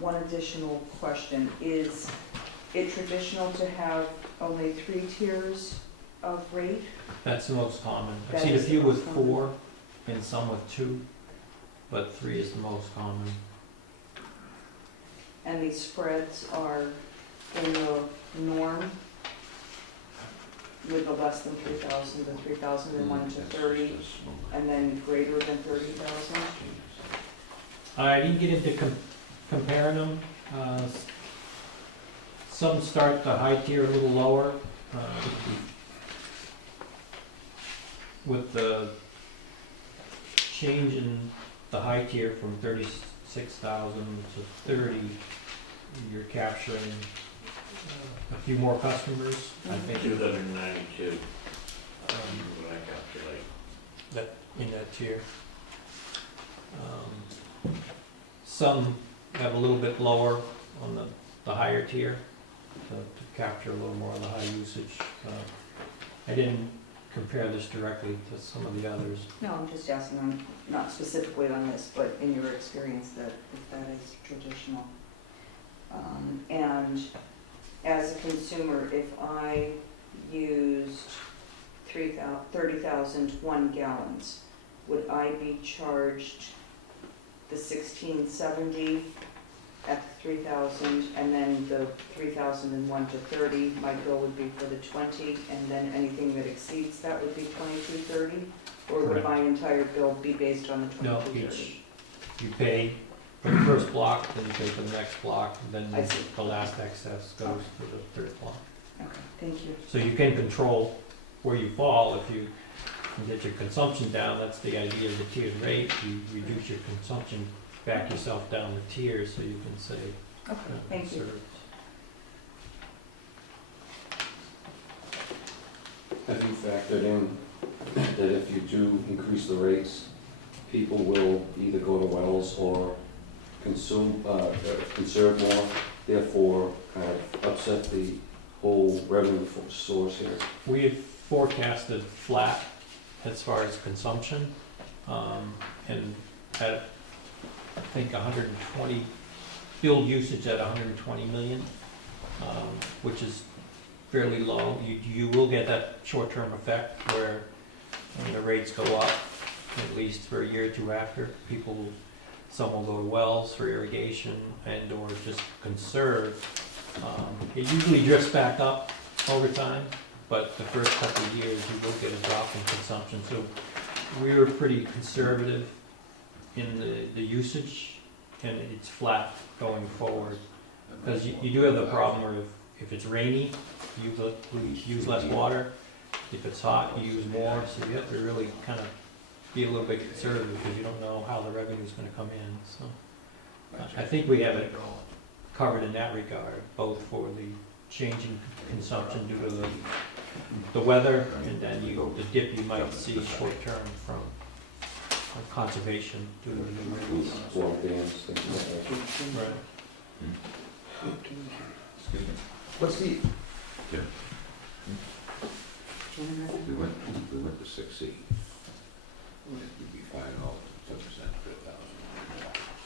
one additional question. Is it traditional to have only 3 tiers of rate? That's the most common. I've That seen a is the few with most common. 4 and some with 2, but 3 is the most common. And these spreads are in the norm with the less than 3,000, the 3,001 to 30, and then greater than 30,000? I didn't get into comparing them. Some start the high tier a little lower. With the change in the high tier from 36,000 to 30, you're capturing a few more customers. I think 292, um, what I calculate. that in that tier. Some have a little bit lower on the higher tier to capture a little more of the high usage. I didn't compare this directly to some of the others. No, I'm just asking, not specifically on this, but in your experience, that if that is traditional. And as a consumer, if I used 30,001 gallons, would I be charged the 1670 at 3,000, and then the 3,001 to 30, my bill would be for the 20, and then anything that exceeds that would be 2230? Or would Correct. my entire bill be based on the No, 2230? you pay for the first block, then you pay for the next block, and I then see. the last excess goes to the third block. Okay, thank you. So you can control where you fall if you can get your consumption down. That's the idea of the tiered rate. You reduce your consumption, back yourself down the tiers so you can save. Okay, thank you. conserve. Have you factored in that if you do increase the rates, people will either go to wells or conserve more, therefore kind of upset the whole revenue source here? We had forecasted flat as far as consumption, and at, I think, 120, billed usage at 120 million, which is fairly low. You will get that short-term effect where when the rates go up, at least for a year or two after, some will go to wells for irrigation and or just conserve. It usually drifts back up over time, but the first couple of years you will get a drop in consumption. So we were pretty conservative in the usage, and it's flat going forward. Because you do have the problem where if it's rainy, you use less water. If it's hot, you use more, so you have to really kind of be a little bit conservative because you don't know how the revenue's gonna come in, so. I think we have it covered in that regard, both for the change in consumption due to the weather, and then the dip you might see short-term from conservation due to the new rates. Well, dams, things like that. Right. What's the, We went to 6C. You'd be fine all 10% for 1,000.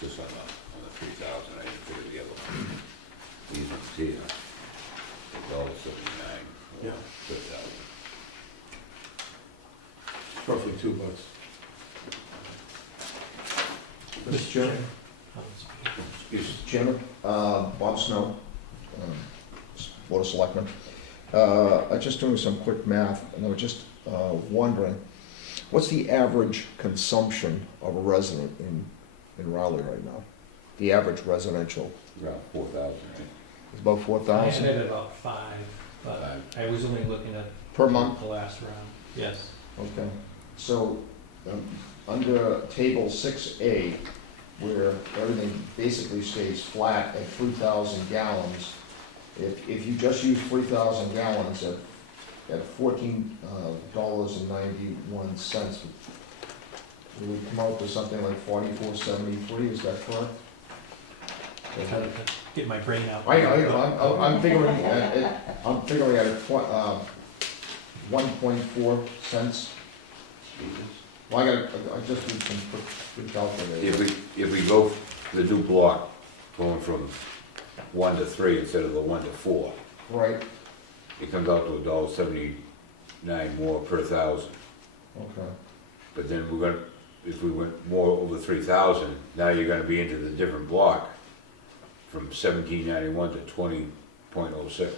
Just on the 3,000, I didn't figure the other one. These ones here, $1.79. Yeah. 3,000. It's roughly $2. Mr. Chairman? Excuse Chairman, Bob Snow, Board of Selectmen. I'm just doing some quick math, and I was just wondering, what's the average consumption of a resident in Raleigh right now? The average residential, around 4,000, right? is about I 4,000 had about 5, but I was only looking at per month? the last round, yes. Okay, so, under table 6A, where everything basically stays flat at 3,000 gallons, if you just use 3,000 gallons at $14.91, will we come out with something like 44.73, is that correct? I had to get my brain out. I'm figuring, I'm figuring at a 1.4 cents. Well, I just did some quick calculations. If we go the new block, going from 1 to 3 instead of the 1 to 4, Right, it comes out to $1.79 more per thousand. okay. But then we're gonna, if we went more over 3,000, now you're gonna be into the different block from 1791 to 20.06.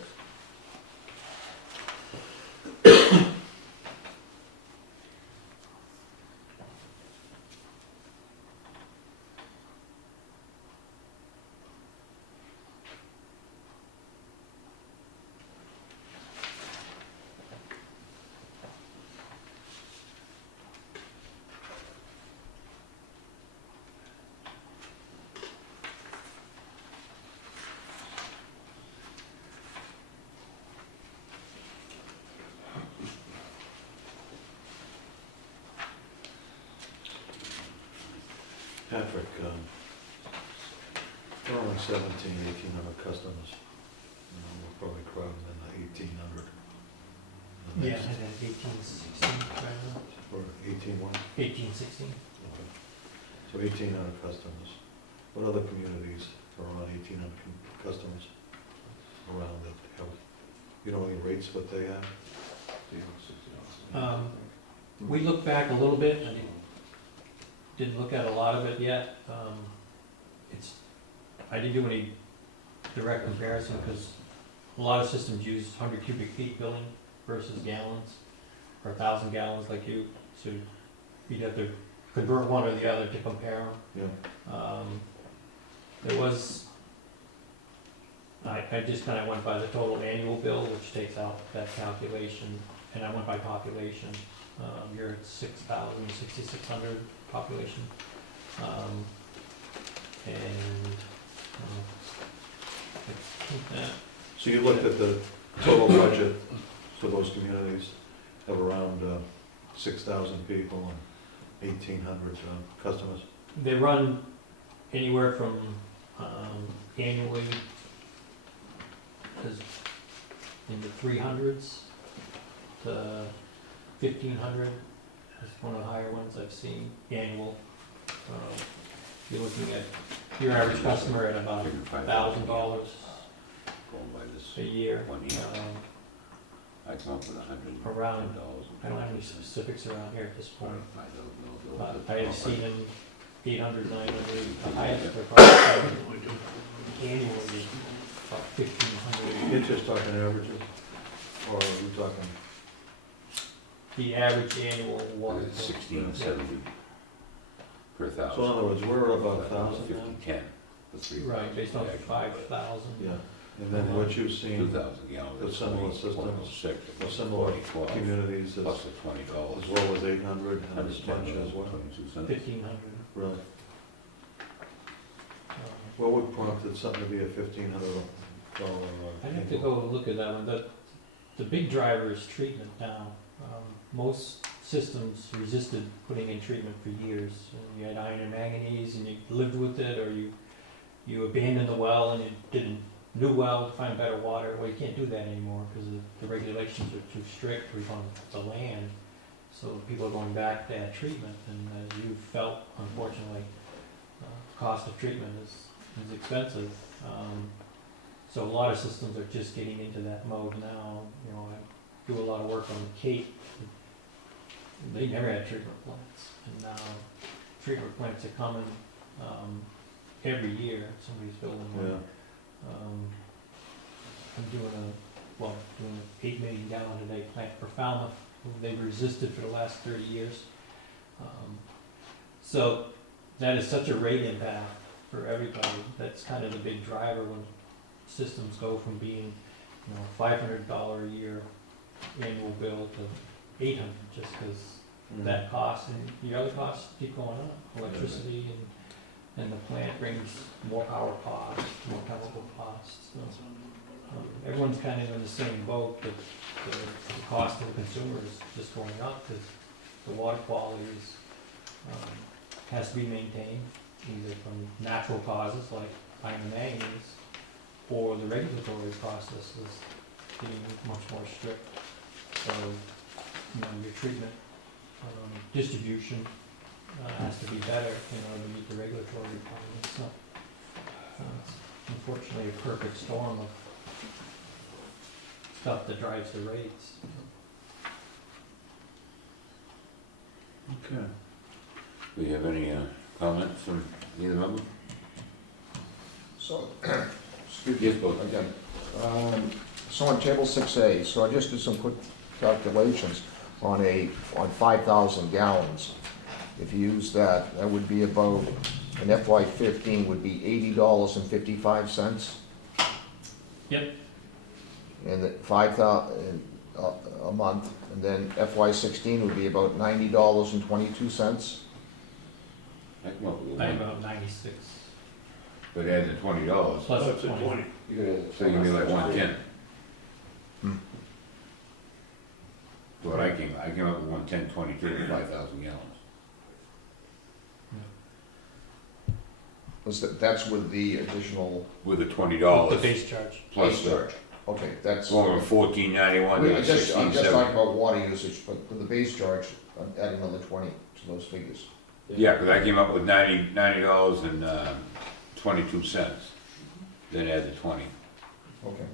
Patrick, we're only 1,800 customers. We're probably crowding in the 1,800. Yeah, I had 1816 right now. Or 18 what? 1816. Okay. So 1,800 customers. What other communities are around 1,800 customers around that have, you know, any rates what they have? We looked back a little bit, I didn't look at a lot of it yet. I didn't do any direct comparison because a lot of systems use 100 cubic feet billing versus gallons, or 1,000 gallons like you, so you'd have to convert one or the other to compare them. Yeah. There was, I just kind of went by the total annual bill, which takes out that calculation, and I went by population. You're at 6,600 population. I think that, So you looked at the total budget for those communities of around 6,000 people and 1,800 customers? they run anywhere from annually is in the 300s to 1,500 is one of the higher ones I've seen, annual. You're looking at your average customer at about $1,000 Going by this a year. 1 year, I come up with $100. Around, I don't have any specifics around here at this point, but I have seen them 800, 900, the highest for probably annually about 1,500. You're just talking averages, or are we talking? The average annual water bill. 1670 per thousand. So in other words, we're at about 1,000 now? 5010 for 3. Right, based on 5,000. Yeah, and then what you've seen 2,000 gallons. with similar systems, 6, with similar communities as plus the $20. as well as 800 and as much as well? 22 cents. 1,500. Really? What would prompted something to be a $1,500? I'd have to go look at that one. The big driver is treatment now. Most systems resisted putting in treatment for years. You had iron and manganese and you lived with it, or you abandoned the well and you didn't new well to find better water. Well, you can't do that anymore because the regulations are too strict regarding the land. So people are going back to add treatment, and as you felt, unfortunately, the cost of treatment is expensive. So a lot of systems are just getting into that mode now. You know, I do a lot of work on the Cape. They never had treatment plants, and now treatment plants are coming every year. Somebody's building one. Yeah. I'm doing an 8 million gallon a day plant for Falmouth, who they've resisted for the last 30 years. So that is such a rate impact for everybody. That's kind of the big driver when systems go from being, $500 a year annual bill to 800, just because that cost and your other costs keep going up. Electricity and the plant brings more power costs, more chemical costs. So, everyone's kind of in the same boat, but the cost to the consumer is just going up because the water quality has to be maintained, either from natural causes like iron and manganese, or the regulatory process is getting much more strict. So you know, your treatment, distribution, has to be better in order to meet the regulatory requirements, so. It's unfortunately a perfect storm of stuff that drives the rates. Okay. Do you have any comments from either member? So, excuse me. Yes, both. Again, so on table 6A, so I just did some quick calculations on 5,000 gallons. If you use that, that would be about, in FY15 would be $80.55. Yep. And the 5,000 a month, and then FY16 would be about $90.22. I come up with I'm one, about 96, but add the $20, plus Up to 20. 20. You could add so you can be like 110. Hmm. What I came up with 110.22 for 5,000 gallons. That's with the additional With the The $20 base charge. plus base the, charge. Okay, that's. going from $14.91 I'm to just talking $16.70. about water usage, but with the base charge, I'm adding another 20 to those figures. Yeah, because I came up with $90 and 22 cents. Then add the 20. Okay.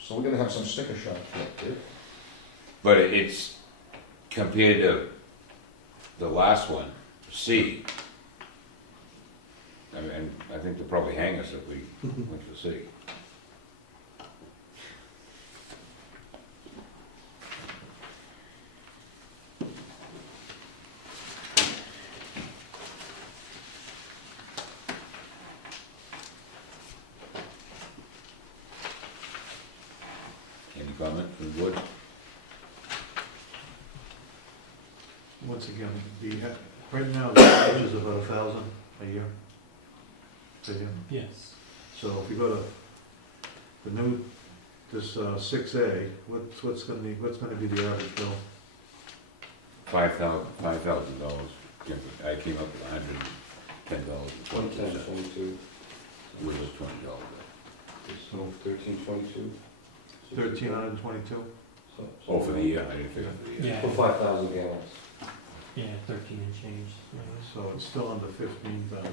So we're gonna have some sticker shock here. But it's compared to the last one, C. I mean, I think they'll probably hang us if we went for C. Any comment from the board? Once again, right now, the average is about 1,000 a year. Per year. Yes. So if you go to the new, this 6A, what's gonna be the average bill? $5,000. I came up with $110.22 110, 22, with the $20. so 1322. 1,322? Oh, for the year, I didn't figure for the year. Yeah, For 5,000 gallons. yeah, 13 and change. So it's still under 15,000.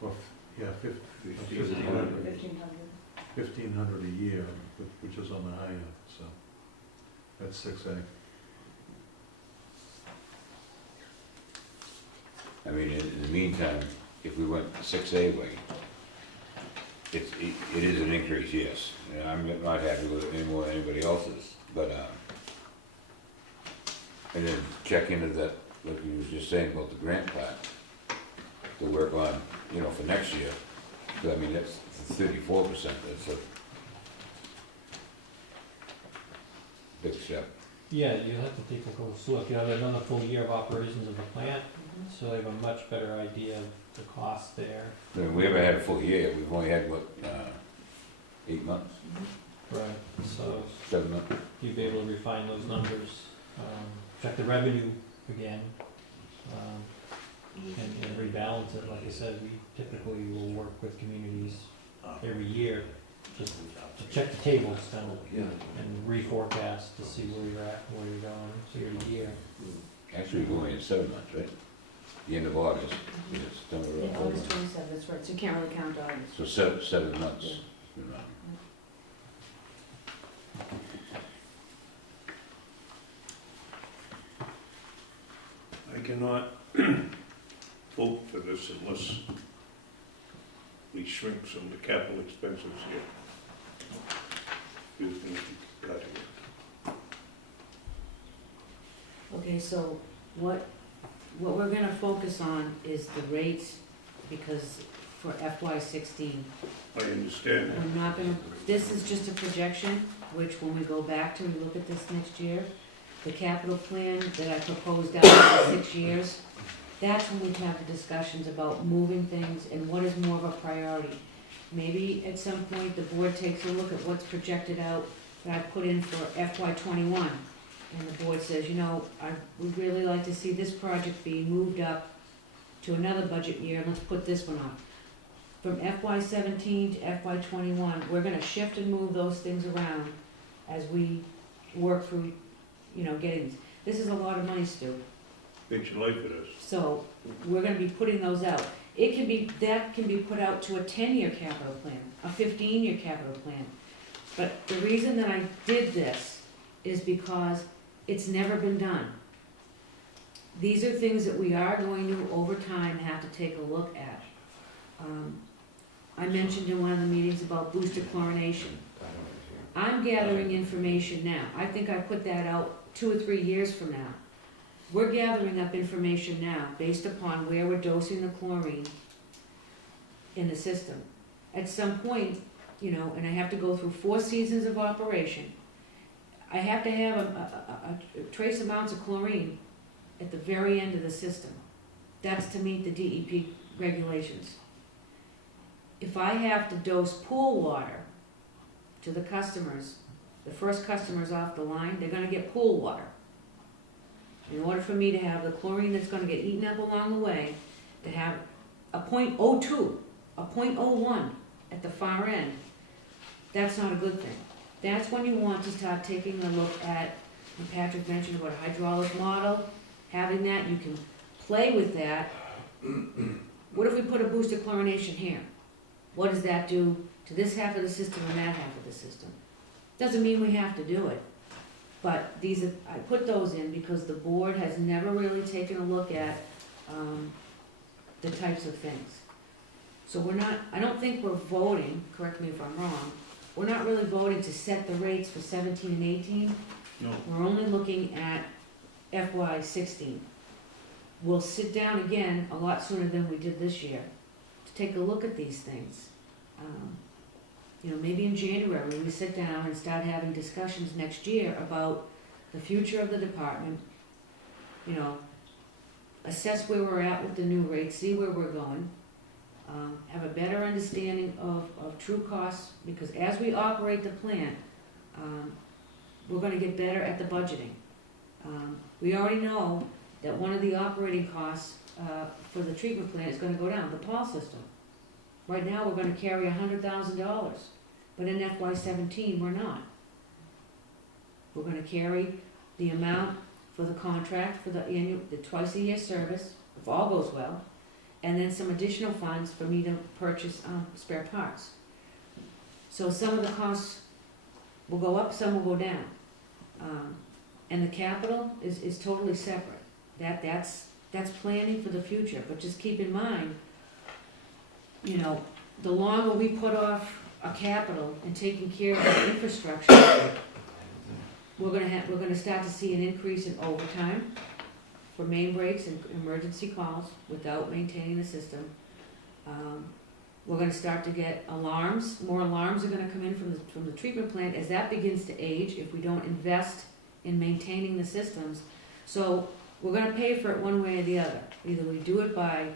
Or, yeah, 1,500. 1,500 a year, which is on the high end, so that's 6A. I mean, in the meantime, if we went 6A way, it is an increase, yes. And I'm not happy with it any more than anybody else is, but, and then check into that, like you was just saying about the grant part, to work on, you know, for next year. 'Cause I mean, that's 34%, that's a big step. Yeah, you'll have to take a close look. You have another full year of operations of the plant, so they have a much better idea of the cost there. I mean, we haven't had a full year, we've only had, what, 8 months, Right. So 7 months? you'll be able to refine those numbers, check the revenue again, and rebalance it. Like I said, we typically will work with communities every year, just to check the tables and Yeah. and reforecast to see where you're at, where you're going, so year to year. Actually, we're only in 7 months, right? The end of August, yes, September, Yeah, October. August 27th, that's right, so you can't really count August. So 7 months. You know. I cannot vote for this unless we shrink some of the capital expenses here. Excuse me, got it. Okay, so what we're gonna focus on is the rates, because for FY16, I understand that. we're not gonna, this is just a projection, which when we go back to, we look at this next year, the capital plan that I proposed out for 6 years, that's when we have the discussions about moving things and what is more of a priority. Maybe at some point, the board takes a look at what's projected out that I put in for FY21, and the board says, you know, I would really like to see this project be moved up to another budget year, let's put this one off. from FY 17 to FY 21, we're gonna shift and move those things around as we work through, getting, this is a lot of money, Stu. It's your life it is. So, we're gonna be putting those out. That can be put out to a 10-year capital plan, a 15-year capital plan. But the reason that I did this is because it's never been done. These are things that we are going to, over time, have to take a look at. I mentioned in one of the meetings about booster chlorination. I'm gathering information now. I think I put that out 2 or 3 years from now. We're gathering up information now based upon where we're dosing the chlorine in the system. At some point, and I have to go through 4 seasons of operation, I have to have a trace amounts of chlorine at the very end of the system. That's to meet the DEP regulations. If I have to dose pool water to the customers, the first customers off the line, they're gonna get pool water. In order for me to have the chlorine that's gonna get eaten up along the way, to have a .02, a .01 at the far end, that's not a good thing. That's when you want to start taking a look at, and Patrick mentioned about a hydraulic model, having that, you can play with that. What if we put a booster chlorination here? What does that do to this half of the system and that half of the system? Doesn't mean we have to do it, but I put those in because the board has never really taken a look at the types of things. So I don't think we're voting, correct me if I'm wrong, we're not really voting to set the rates for 17 and 18. No. We're only looking at FY 16. We'll sit down again a lot sooner than we did this year to take a look at these things. Maybe in January, we sit down and start having discussions next year about the future of the department, assess where we're at with the new rates, see where we're going, have a better understanding of true costs, because as we operate the plant, we're gonna get better at the budgeting. We already know that one of the operating costs for the treatment plant is gonna go down, the PAL system. Right now, we're gonna carry $100,000, but in FY 17, we're not. We're gonna carry the amount for the contract for the twice-a-year service, if all goes well, and then some additional funds for me to purchase spare parts. So some of the costs will go up, some will go down. And the capital is totally separate. That's planning for the future, but just keep in mind, the longer we put off a capital and taking care of the infrastructure, we're gonna start to see an increase in overtime for main breaks and emergency calls without maintaining the system. We're gonna start to get alarms. More alarms are gonna come in from the treatment plant as that begins to age if we don't invest in maintaining the systems. So we're gonna pay for it one way or the other. Either we do it by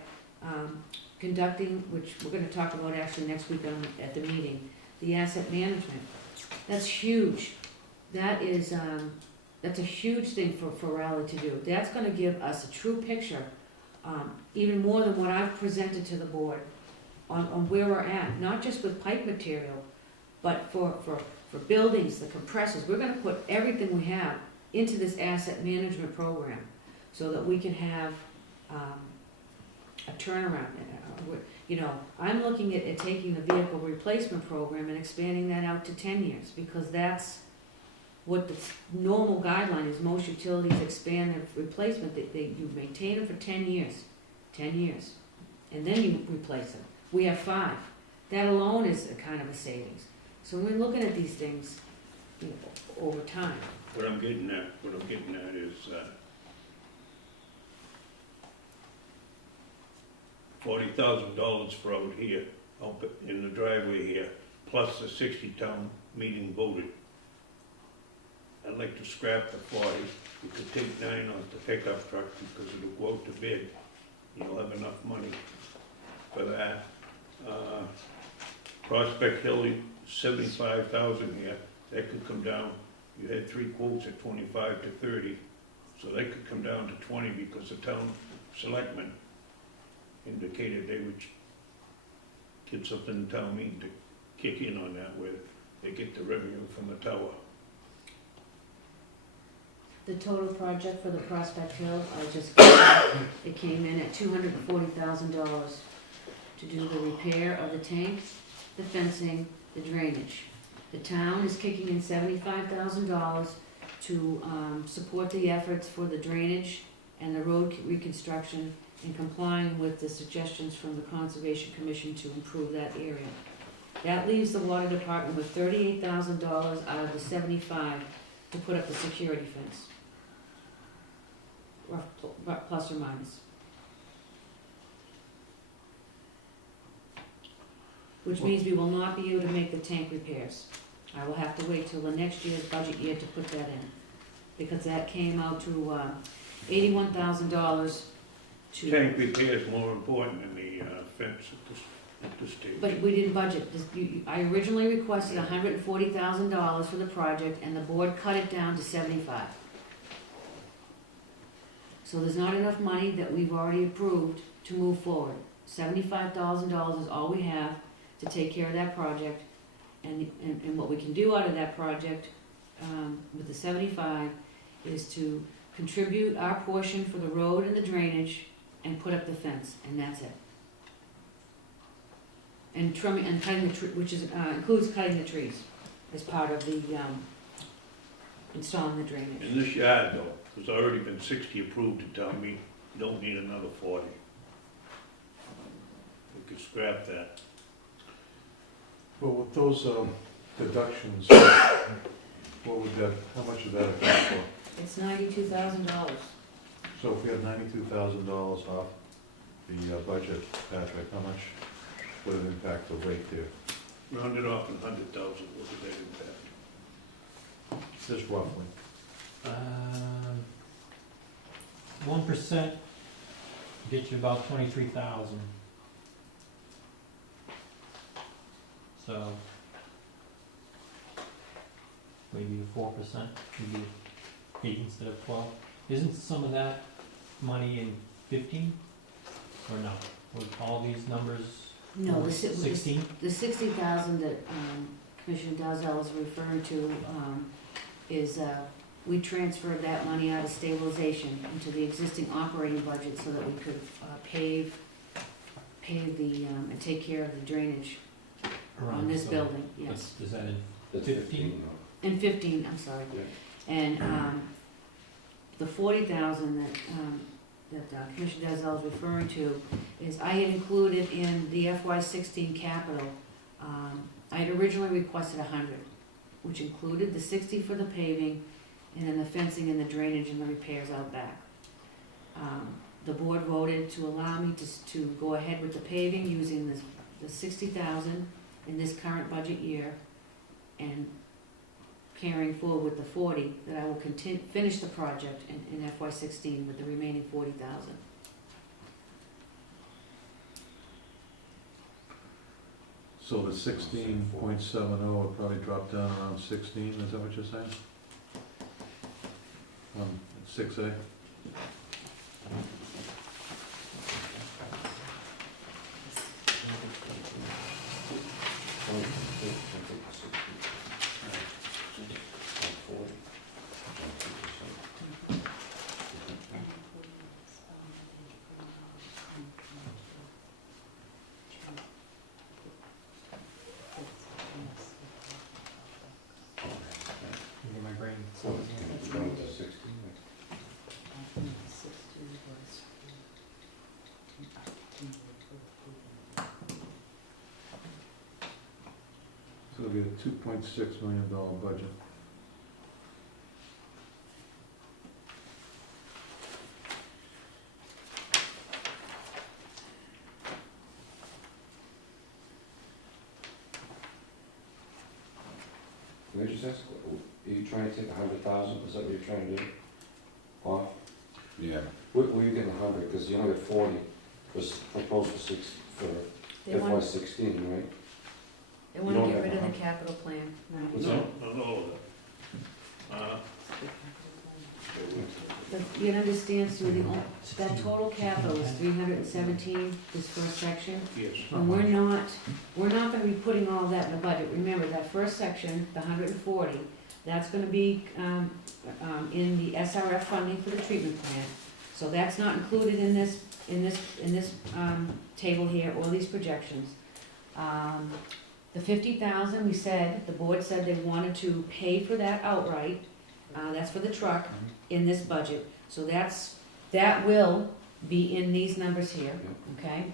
conducting, which we're gonna talk about actually next week at the meeting, the asset management. That's huge. That's a huge thing for Raleigh to do. That's gonna give us a true picture, even more than what I've presented to the board on where we're at, not just with pipe material, but for buildings, the compressors. We're gonna put everything we have into this asset management program so that we can have a turnaround. I'm looking at taking the vehicle replacement program and expanding that out to 10 years, because that's what the normal guideline is. Most utilities expand their replacement, you maintain them for 10 years, and then you replace them. We have 5. That alone is a kind of a savings. So we're looking at these things, over time. What I'm getting at is, $40,000 for out here, out in the driveway here, plus the 60-town meeting voted. I'd like to scrap the 40. You could take 9 off the pickup truck because it'll go out to bid. You'll have enough money for that. Prospect Hill, 75,000 here, that could come down. You had 3 quotes at 25 to 30, so they could come down to 20 because the town selectmen indicated they would get something in town meeting to kick in on that, where they get the revenue from the tower. The total project for the Prospect Hill, it came in at $240,000 to do the repair of the tank, the fencing, the drainage. The town is kicking in $75,000 to support the efforts for the drainage and the road reconstruction and complying with the suggestions from the Conservation Commission to improve that area. That leaves the water department with $38,000 out of the 75 to put up the security fence. Plus or minus. Which means we will not be able to make the tank repairs. I will have to wait till the next year's budget year to put that in. Because that came out to $81,000 to. Tank repair is more important than the fence at this stage. But we didn't budget. I originally requested $140,000 for the project and the board cut it down to 75. So there's not enough money that we've already approved to move forward. $75,000 is all we have to take care of that project. And what we can do out of that project, with the 75, is to contribute our portion for the road and the drainage and put up the fence, and that's it. And trimming, and cutting the tree, which is, includes cutting the trees as part of the, installing the drainage. In this yard though, there's already been 60 approved to tell me you don't need another 40. We could scrap that. Well, with those deductions, what would that, how much would that account for? It's $92,000. So if we had $92,000 off the budget, Patrick, how much would it impact the rate there? Round it off in 100,000, what would that impact? Just roughly. 1% gets you about 23,000. So maybe the 4%, maybe 8 instead of 12. Isn't some of that money in 15? Or no? With all these numbers? No, the 16? The 60,000 that Commissioner Dalzell is referring to is, we transferred that money out of stabilization into the existing operating budget so that we could pave the, and take care of the drainage on this So building, yes. Is that in That's 15? In 15, I'm sorry. Yeah. And the 40,000 that Commissioner Dalzell is referring to is I had included in the FY16 capital, I had originally requested 100, which included the 60 for the paving and then the fencing and the drainage and the repairs out back. The board voted to allow me to go ahead with the paving using the 60,000 in this current budget year and carrying forward with the 40, that I will finish the project in FY16 with the remaining 40,000. So the 16.70 would probably drop down around 16, is that what you're saying? 6A? My brain. It's going to 16. So it'll be a $2.6 million budget. Can I just ask, are you trying to take 100,000, is that what you're trying to do? Off? Yeah. Where are you getting 100, because you only got 40, was proposed for They want, FY16, right? they want to get rid of the capital plan. What's No, that? not all of it. you understand, Sue, that total capital is 317, this first section. Yes. And we're not gonna be putting all that in the budget. Remember, that first section, the 140, that's gonna be, in the SRF funding for the treatment plant. So that's not included in this table here, or these projections. The 50,000, we said, the board said they wanted to pay for that outright, that's for the truck, in this budget. So that will be in these numbers here, okay?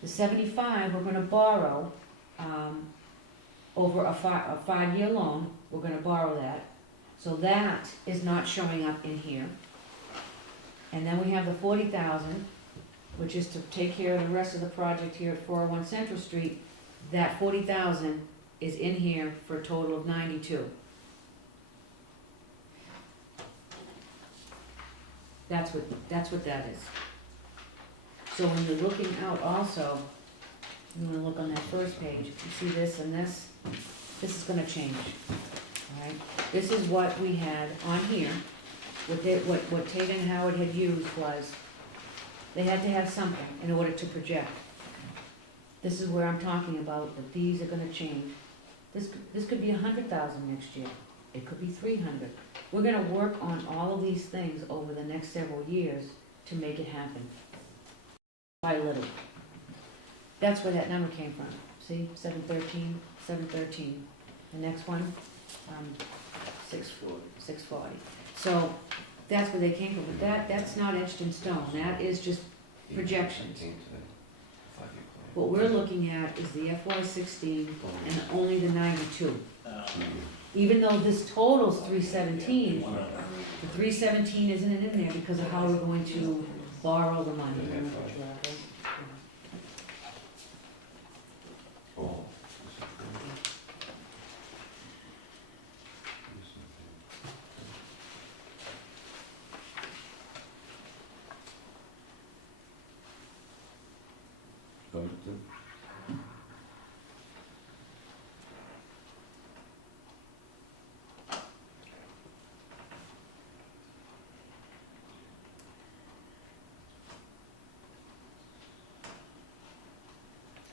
The 75, we're gonna borrow, over a 5-year loan, we're gonna borrow that. So that is not showing up in here. And then we have the 40,000, which is to take care of the rest of the project here at 401 Central Street. That 40,000 is in here for a total of 92. That's what that is. So when you're looking out also, you wanna look on that first page, you see this and this is gonna change, alright? This is what we had on here, what Tate and Howard had used was, they had to have something in order to project. This is where I'm talking about, that these are gonna change. This could be 100,000 next year, it could be 300. We're gonna work on all of these things over the next several years to make it happen. By little. That's where that number came from, see, 713, 713. The next one, 640. So, that's where they came from, but that's not etched in stone, that is just projections. What we're looking at is the FY16 and only the 92. Even though this total's 317, the 317 isn't in there because of how we're going to borrow the money.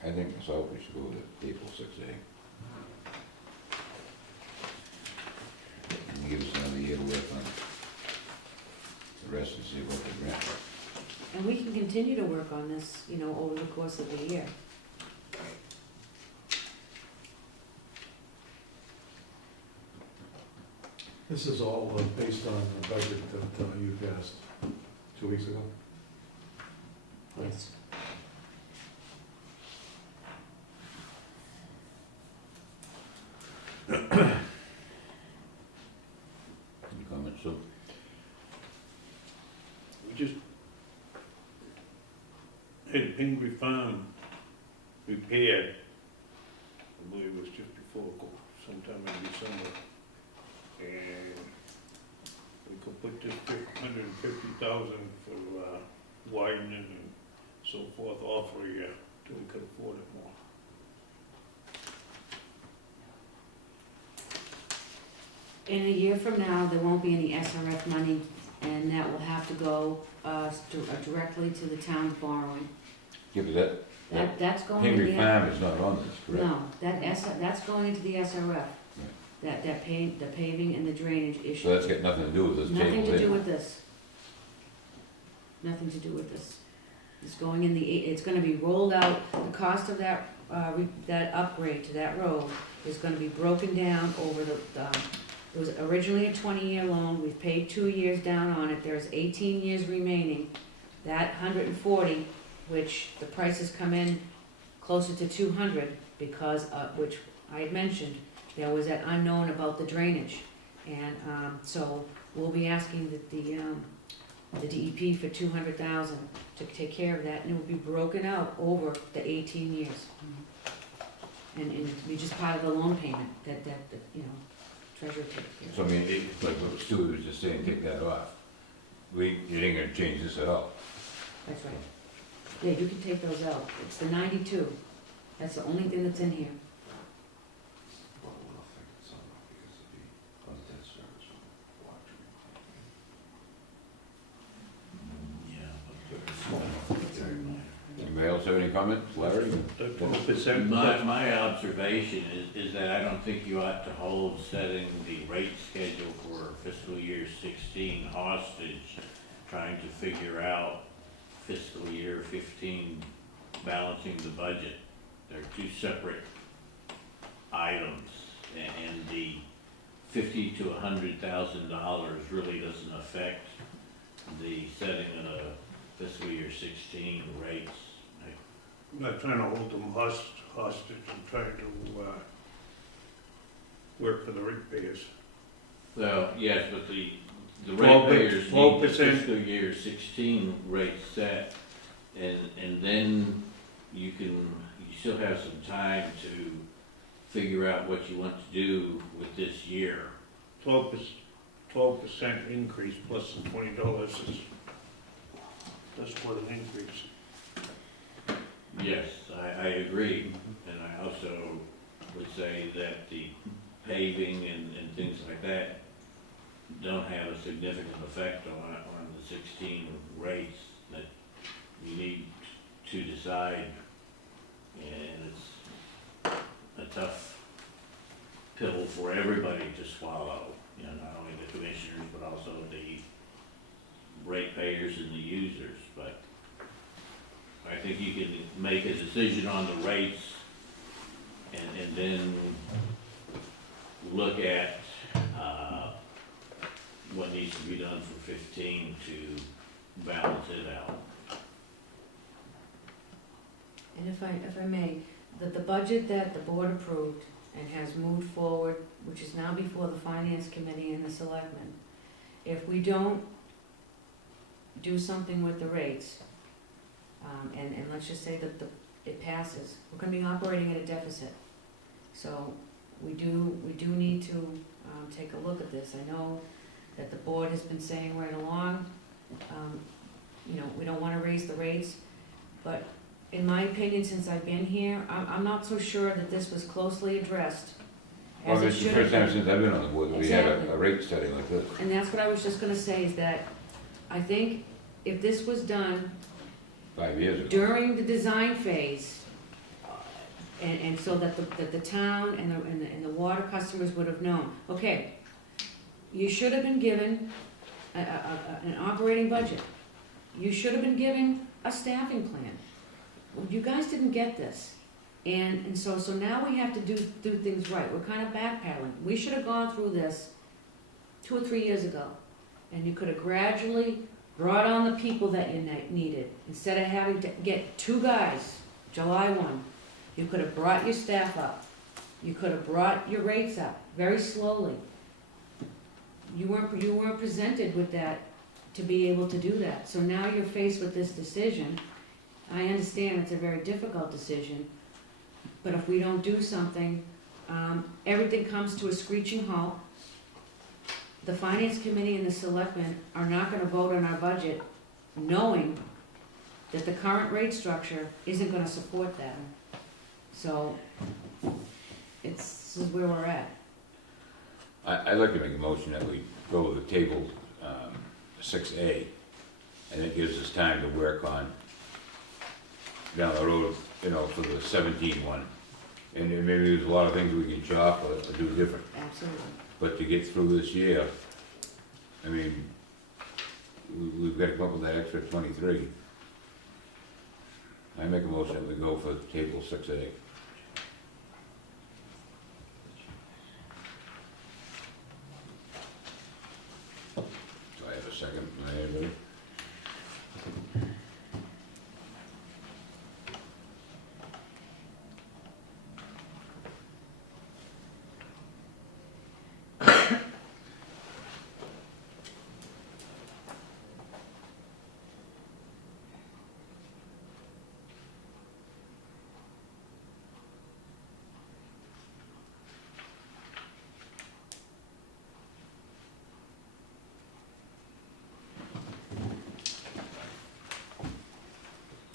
I think myself we should go with April 6A. And give us another year to work on the rest and see what the grant. And we can continue to work on this, over the course of the year. This is all based on the budget that you passed 2 weeks ago? Yes. Any comments, Sue? We just had Pingree Farm repaired, I believe it was just before, sometime in December. And we could put this 150,000 for widening and so forth off for a year till we could afford it more. In a year from now, there won't be any SRF money, and that will have to go directly to the town's borrowing. Yeah, but That's going to Henry the... Farm is not on this, correct? No, that's going into the SRF. The paving and the drainage issue. So that's got nothing to do with this table Nothing to do here. with this. Nothing to do with this. It's going in it's gonna be rolled out, the cost of that upgrade to that road is gonna be broken down over it was originally a 20-year loan, we've paid 2 years down on it, there's 18 years remaining. That 140, which the prices come in closer to 200 because, which I had mentioned, there was that unknown about the drainage. And, so we'll be asking the DEP for 200,000 to take care of that, and it will be broken out over the 18 years. And it'll be just part of the loan payment that treasurer takes care of. So I mean, like what Stuart was just saying, take that off. You ain't gonna change this at all. That's right. Yeah, you can take those out. It's the 92. That's the only thing that's in here. any comments, Larry? The 12%. My observation is that I don't think you ought to hold setting the rate schedule for fiscal year 16 hostage, trying to figure out fiscal year 15 balancing the budget. They're two separate items, and the $50,000 to $100,000 really doesn't affect the setting of the fiscal year 16 rates. I'm not trying to hold them hostage, I'm trying to, work for the ratepayers. Well, yes, but the 12%. ratepayers need the fiscal year 16 rate set, and then you still have some time to figure out what you want to do with this year. 12% increase plus the $20 is, that's what an increase. Yes, I agree, and I also would say that the paving and things like that don't have a significant effect on the 16 rates that you need to decide, and it's a tough pill for everybody to swallow, you know, not only the commissioners, but also the ratepayers and the users, but I think you can make a decision on the rates and then look at, what needs to be done for 15 to balance it out. And if I may, the budget that the board approved and has moved forward, which is now before the finance committee and the selectmen, if we don't do something with the rates, and let's just say that it passes, we're gonna be operating at a deficit. So we do need to, take a look at this. I know that the board has been saying right along, you know, we don't wanna raise the rates, but in my opinion, since I've been here, I'm not so sure that this was closely addressed Well, as it it's the should first have time been. since I've been on the board that we had Exactly. a rate setting like this. And that's what I was just gonna say, is that I think if this was done 5 years ago. during the design phase, and so that the town and the water customers would have known, okay, you should have been given an operating budget. You should have been given a staffing plan. Well, you guys didn't get this. And so now we have to do things right. We're kind of backpedaling. We should have gone through this 2 or 3 years ago. And you could have gradually brought on the people that you needed. Instead of having to get 2 guys, July 1, you could have brought your staff up. You could have brought your rates up very slowly. You weren't presented with that to be able to do that. So now you're faced with this decision. I understand it's a very difficult decision, but if we don't do something, everything comes to a screeching halt. The finance committee and the selectmen are not gonna vote on our budget knowing that the current rate structure isn't gonna support that. So, this is where we're at. I'd like to make a motion that we go with the table 6A, and it gives us time to work on down the road, you know, for the 17 one. And then maybe there's a lot of things we can chop or do different, Absolutely. but to get through this year, I mean, we've got to come up with that extra 23. I make a motion that we go for table 6A. Do I have a second? Anybody?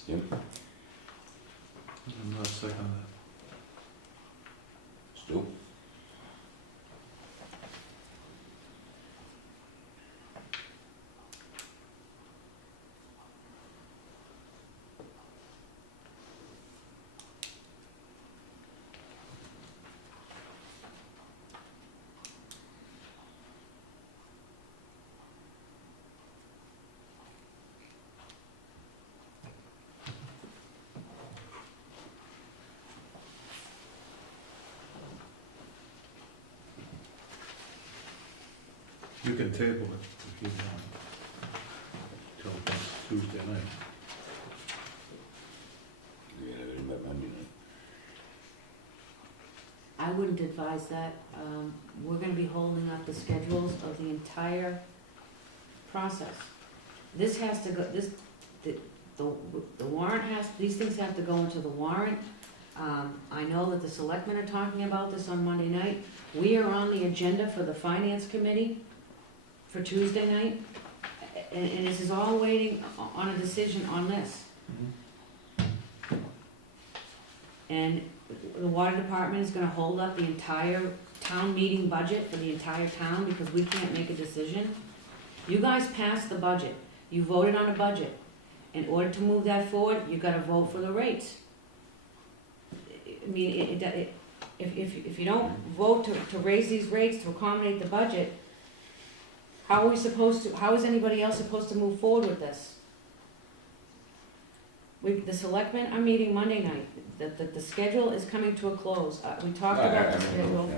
Jim? I'm not second that. Stu? You can table it if you want, till next Tuesday night. Yeah, they met Monday night. I wouldn't advise that. We're gonna be holding up the schedules of the entire process. This has to go, the warrant these things have to go into the warrant. I know that the selectmen are talking about this on Monday night. We are on the agenda for the finance committee for Tuesday night. And this is all waiting on a decision on this. And the water department is gonna hold up the entire town meeting budget for the entire town because we can't make a decision. You guys passed the budget, you voted on a budget. In order to move that forward, you gotta vote for the rates. I mean, if you don't vote to raise these rates to accommodate the budget, how is anybody else supposed to move forward with this? The selectmen are meeting Monday night, the schedule is coming to a close, we talked about the schedule.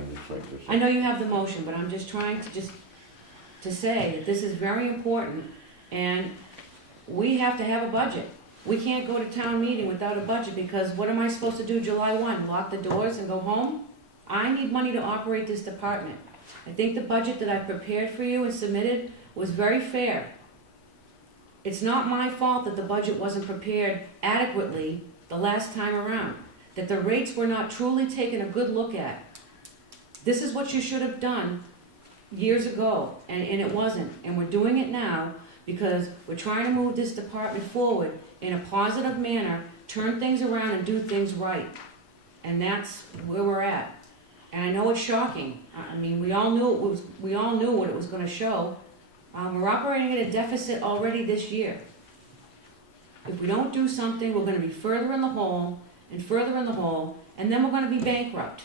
I know you have the motion, but I'm just trying to say that this is very important, and we have to have a budget. We can't go to town meeting without a budget, because what am I supposed to do July 1, lock the doors and go home? I need money to operate this department. I think the budget that I prepared for you and submitted was very fair. It's not my fault that the budget wasn't prepared adequately the last time around, that the rates were not truly taken a good look at. This is what you should have done years ago, and it wasn't. And we're doing it now because we're trying to move this department forward in a positive manner, turn things around and do things right. And that's where we're at. And I know it's shocking. I mean, we all knew what it was gonna show. We're operating at a deficit already this year. If we don't do something, we're gonna be further in the hole and further in the hole, and then we're gonna be bankrupt.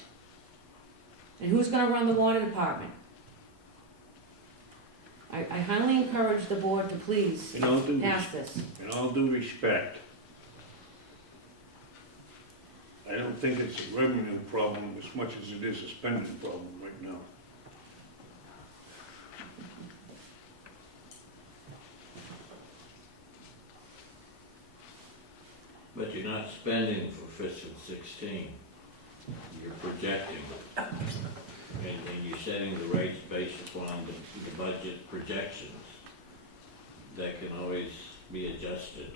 And who's gonna run the water department? I highly encourage the board to please In all due, pass this. in all due respect, I don't think it's a revenue problem as much as it is a spending problem right now. But you're not spending for fiscal 16. You're projecting. And you're setting the rates based upon the budget projections. That can always be adjusted.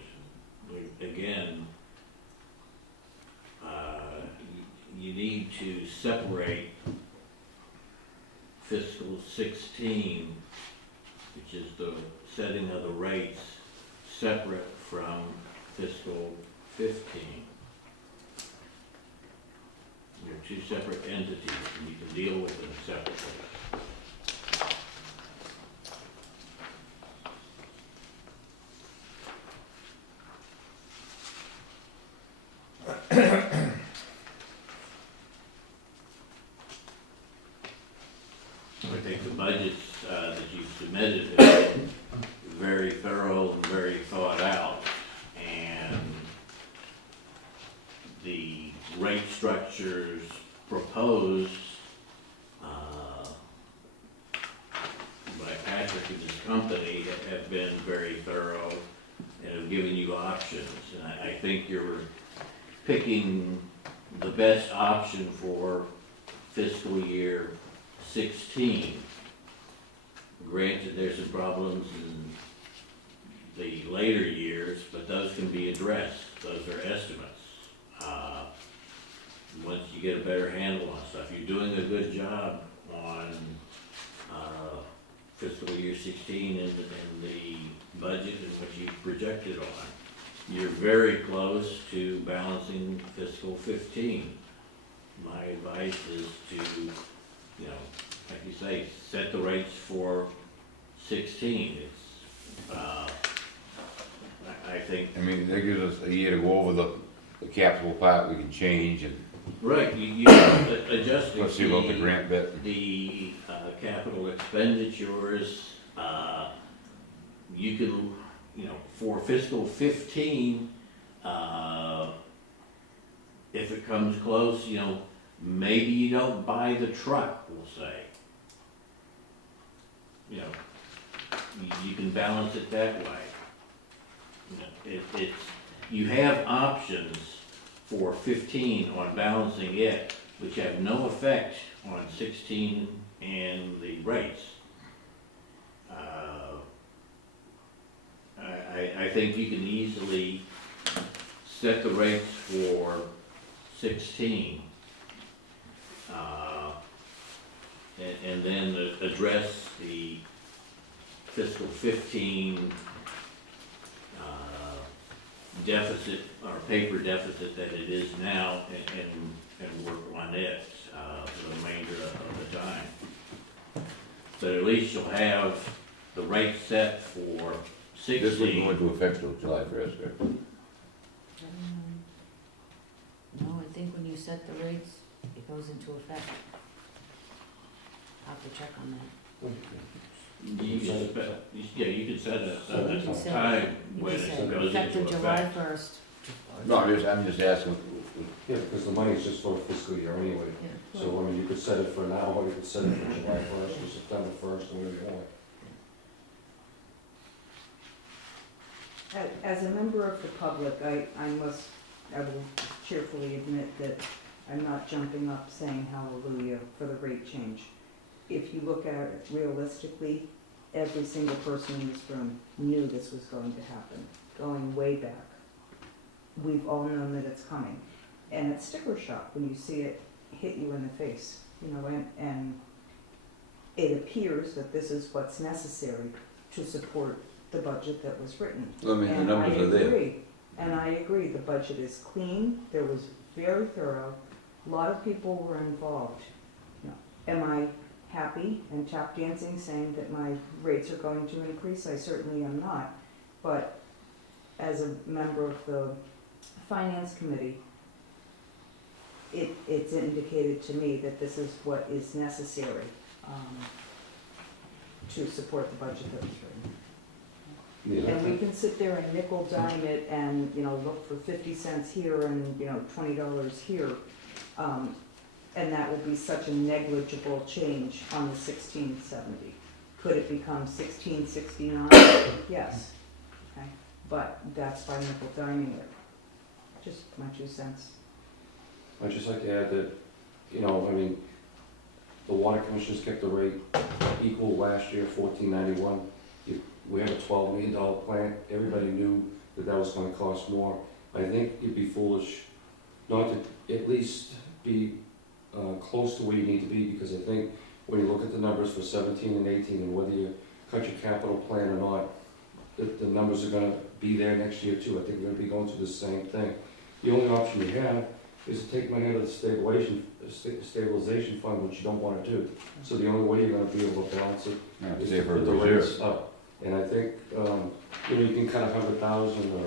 Again, you need to separate fiscal 16, which is the setting of the rates, separate from fiscal 15. They're two separate entities, and you can deal with them separately. I think the budgets that you've submitted have been very thorough and very thought out, and the rate structures proposed by Patrick and his company have been very thorough and have given you options. And I think you're picking the best option for fiscal year 16. Granted, there's some problems in the later years, but those can be addressed. Those are estimates. Once you get a better handle on stuff, you're doing a good job on fiscal year 16 and the budget and what you projected on. You're very close to balancing fiscal 15. My advice is to, like you say, set the rates for 16. It's, I think. I mean, that gives us a year to go over the capital part we can change and Right, you adjusting let's see about the grant bit. the capital expenditures, you can, for fiscal 15, if it comes close, maybe you don't buy the truck, we'll say. you know, you can balance it that way. You know, you have options for 15 on balancing it, which have no effect on 16 and the rates. I think you can easily set the rates for 16, and then address the fiscal 15 deficit, or paper deficit that it is now, and work on it for the remainder of the time. So at least you'll have the rate set for This would go 16. into effect till July 1st, correct? No, I think when you set the rates, it goes into effect. I'll have to check on that. You can yeah, you can set You can a set- time You when just it say goes into effective July effect. 1st. No, I'm just asking, Yeah, because the money's just for a fiscal year anyway. So, I mean, you could set it for now, or you could set it for July 1st or September 1st, or whatever you want. As a member of the public, I will cheerfully admit that I'm not jumping up saying hallelujah for the rate change. If you look at it realistically, every single person in this room knew this was going to happen, going way back. We've all known that it's coming. And it's sticker shock when you see it hit you in the face, you know, and it appears that this is what's necessary to support the budget that was written. I mean, the And numbers are there. I agree, the budget is clean, there was very thorough, a lot of people were involved. You know, am I happy and tap dancing saying that my rates are going to increase? I certainly am not. But as a member of the finance committee, it's indicated to me that this is what is necessary to support the budget that was written. Yeah. And we can sit there and nickel dime it and, you know, look for 50 cents here and, you know, $20 here. And that would be such a negligible change on the 1670. Could it become 1669? Yes. Okay. But that's by nickel diming it. Just my 2 cents. I'd just like to add that, you know, I mean, the water commissioners kept the rate equal last year, $14.91. We have a $12 million plant, everybody knew that that was gonna cost more. I think it'd be foolish not to at least be close to where you need to be, because I think when you look at the numbers for 17 and 18, and whether you cut your capital plan or not, the numbers are gonna be there next year too. I think we're gonna be going through the same thing. The only option you have is to take money out of the stabilization fund, which you don't wanna do. So the only way you're gonna be able to balance it Yeah, is save to for put the reserve. rates up. And I think, you know, you can cut 100,000 or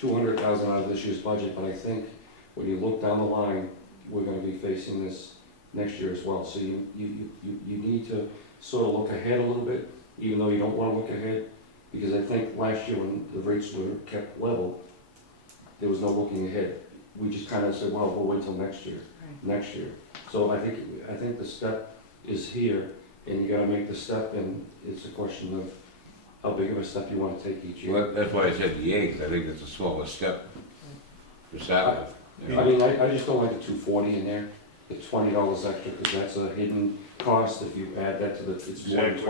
200,000 out of this year's budget, but I think when you look down the line, we're gonna be facing this next year as well. So you need to sort of look ahead a little bit, even though you don't wanna look ahead, because I think last year when the rates were kept level, there was no looking ahead. We just kind of said, well, we'll wait till next year. So I think the step is here, and you gotta make the step, and it's a question of how big of a step you wanna take each year. Well, that's why I said the 8th, I think it's a smaller step to start with. you I know. mean, I just don't like the 240 in there, the $20 extra, because that's a hidden cost if you add that to the, it's more than Exactly.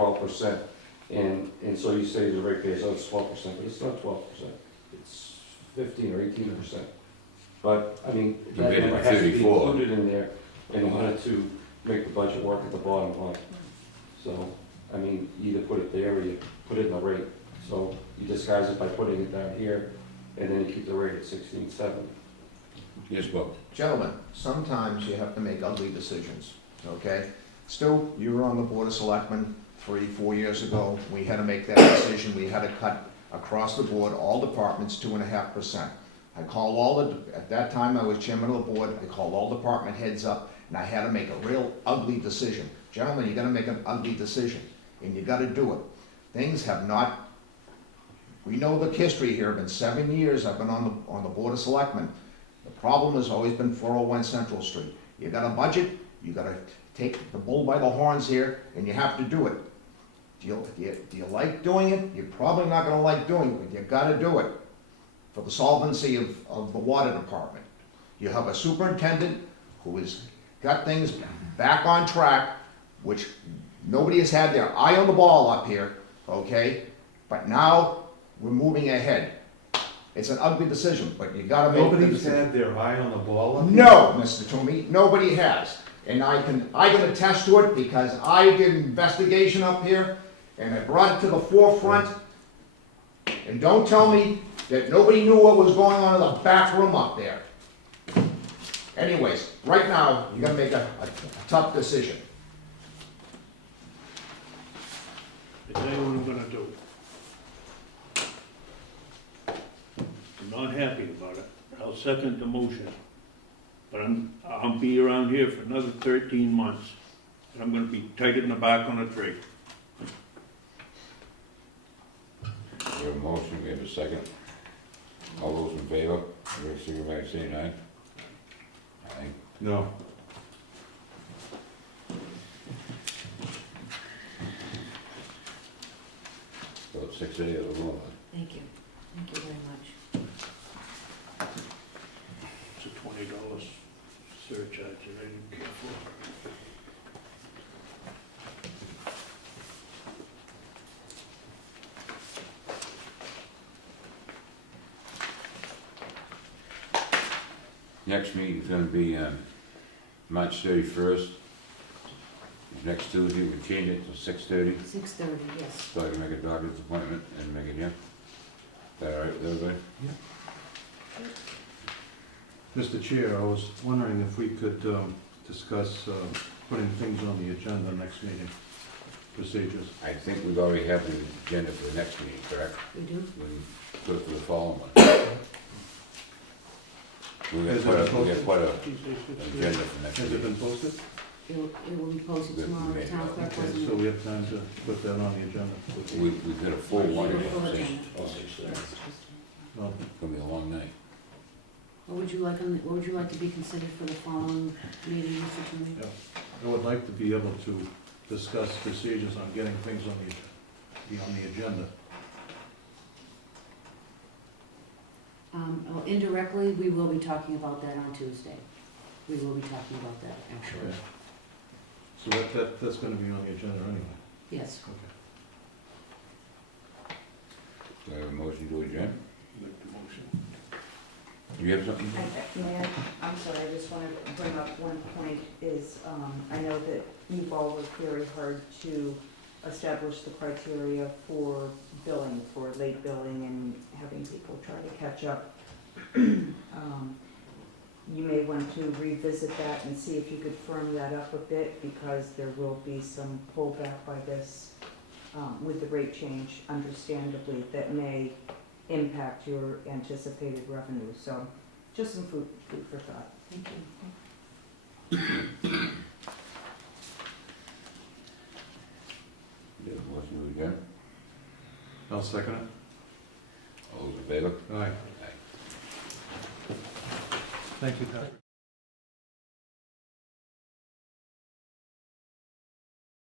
12%. And so you say the rate base, oh, it's 12%, but it's not 12%, it's 15 or 18%. But, I mean, You that made it number has to be 34. included in there in order to make the budget work at the bottom line. So, I mean, you either put it there or you put it in the rate. So you disguise it by putting it down here, and then you keep the rate at 16.7. Yes, Bob. Gentlemen, sometimes you have to make ugly decisions, okay? Stu, you were on the Board of Selectmen 3-4 years ago. We had to make that decision. We had to cut across the board, all departments, 2.5%. I called at that time I was chairman of the board, I called all department heads up, and I had to make a real ugly decision. Gentlemen, you gotta make an ugly decision, and you gotta do it. Things have not, we know the history here, been 7 years I've been on the Board of Selectmen. The problem has always been 401 Central Street. You got a budget, you gotta take the bull by the horns here, and you have to do it. Do you like doing it? You're probably not gonna like doing it, but you gotta do it for the solvency of the water department. You have a superintendent who has got things back on track, which nobody has had their eye on the ball up here, okay? But now, we're moving ahead. It's an ugly decision, but you gotta make the Nobody's decision. had their eye on the ball up here? No, Mr. Toomey, nobody has. And I can attest to it because I did an investigation up here and I brought it to the forefront. And don't tell me that nobody knew what was going on in the back room up there. Anyways, right now, you gotta make a tough decision. I tell you what I'm gonna do. I'm not happy about it. I'll second the motion. But I'll be around here for another 13 months. And I'm gonna be tight in the back on a tree. We have a motion, we have a second. All those in favor, everybody signify by saying aye. Aye. No. So it's 6:30 of the room. Thank you very much. It's a $20 surcharge that I didn't care for. Next meeting's gonna be, March 31st. Next Tuesday, we change it to 6:30, 6:30, yes. so I can make a doctor's appointment and make it here. Is that all right with everybody? Mr. Chair, I was wondering if we could discuss putting things on the agenda next meeting, procedures. I think we've already have the agenda for the next meeting, correct? We do? We can put it for the following one. We Has got it quite been an agenda for next Has it meeting. been posted? It will be posted Good, tomorrow, the made it town up. clerk Okay, wasn't. so we have time to put that on the agenda. We've got a full one, Full it's agenda. Well, gonna be a long night. What would you like to be considered for the following meeting, Mr. Toomey? I would like to be able to discuss procedures on getting things on the agenda. Well, indirectly, we will be talking about that on Tuesday. We will be talking about that, actually. Okay. So that's gonna be on the agenda anyway. Yes. Okay. Do I have a motion to adjourn? Make the motion. Do you have something? I'm sorry, I just want to bring up one point is, I know that you've all worked very hard to establish the criteria for billing, for late billing and having people try to catch up. You may want to revisit that and see if you could firm that up a bit, because there will be some pullback by this, with the rate change, understandably, that may impact your anticipated revenue. So just some food for thought. Thank you. Do you have a motion to adjourn? I'll second it. All those in favor? Aye. Aye. Thank you, Patrick.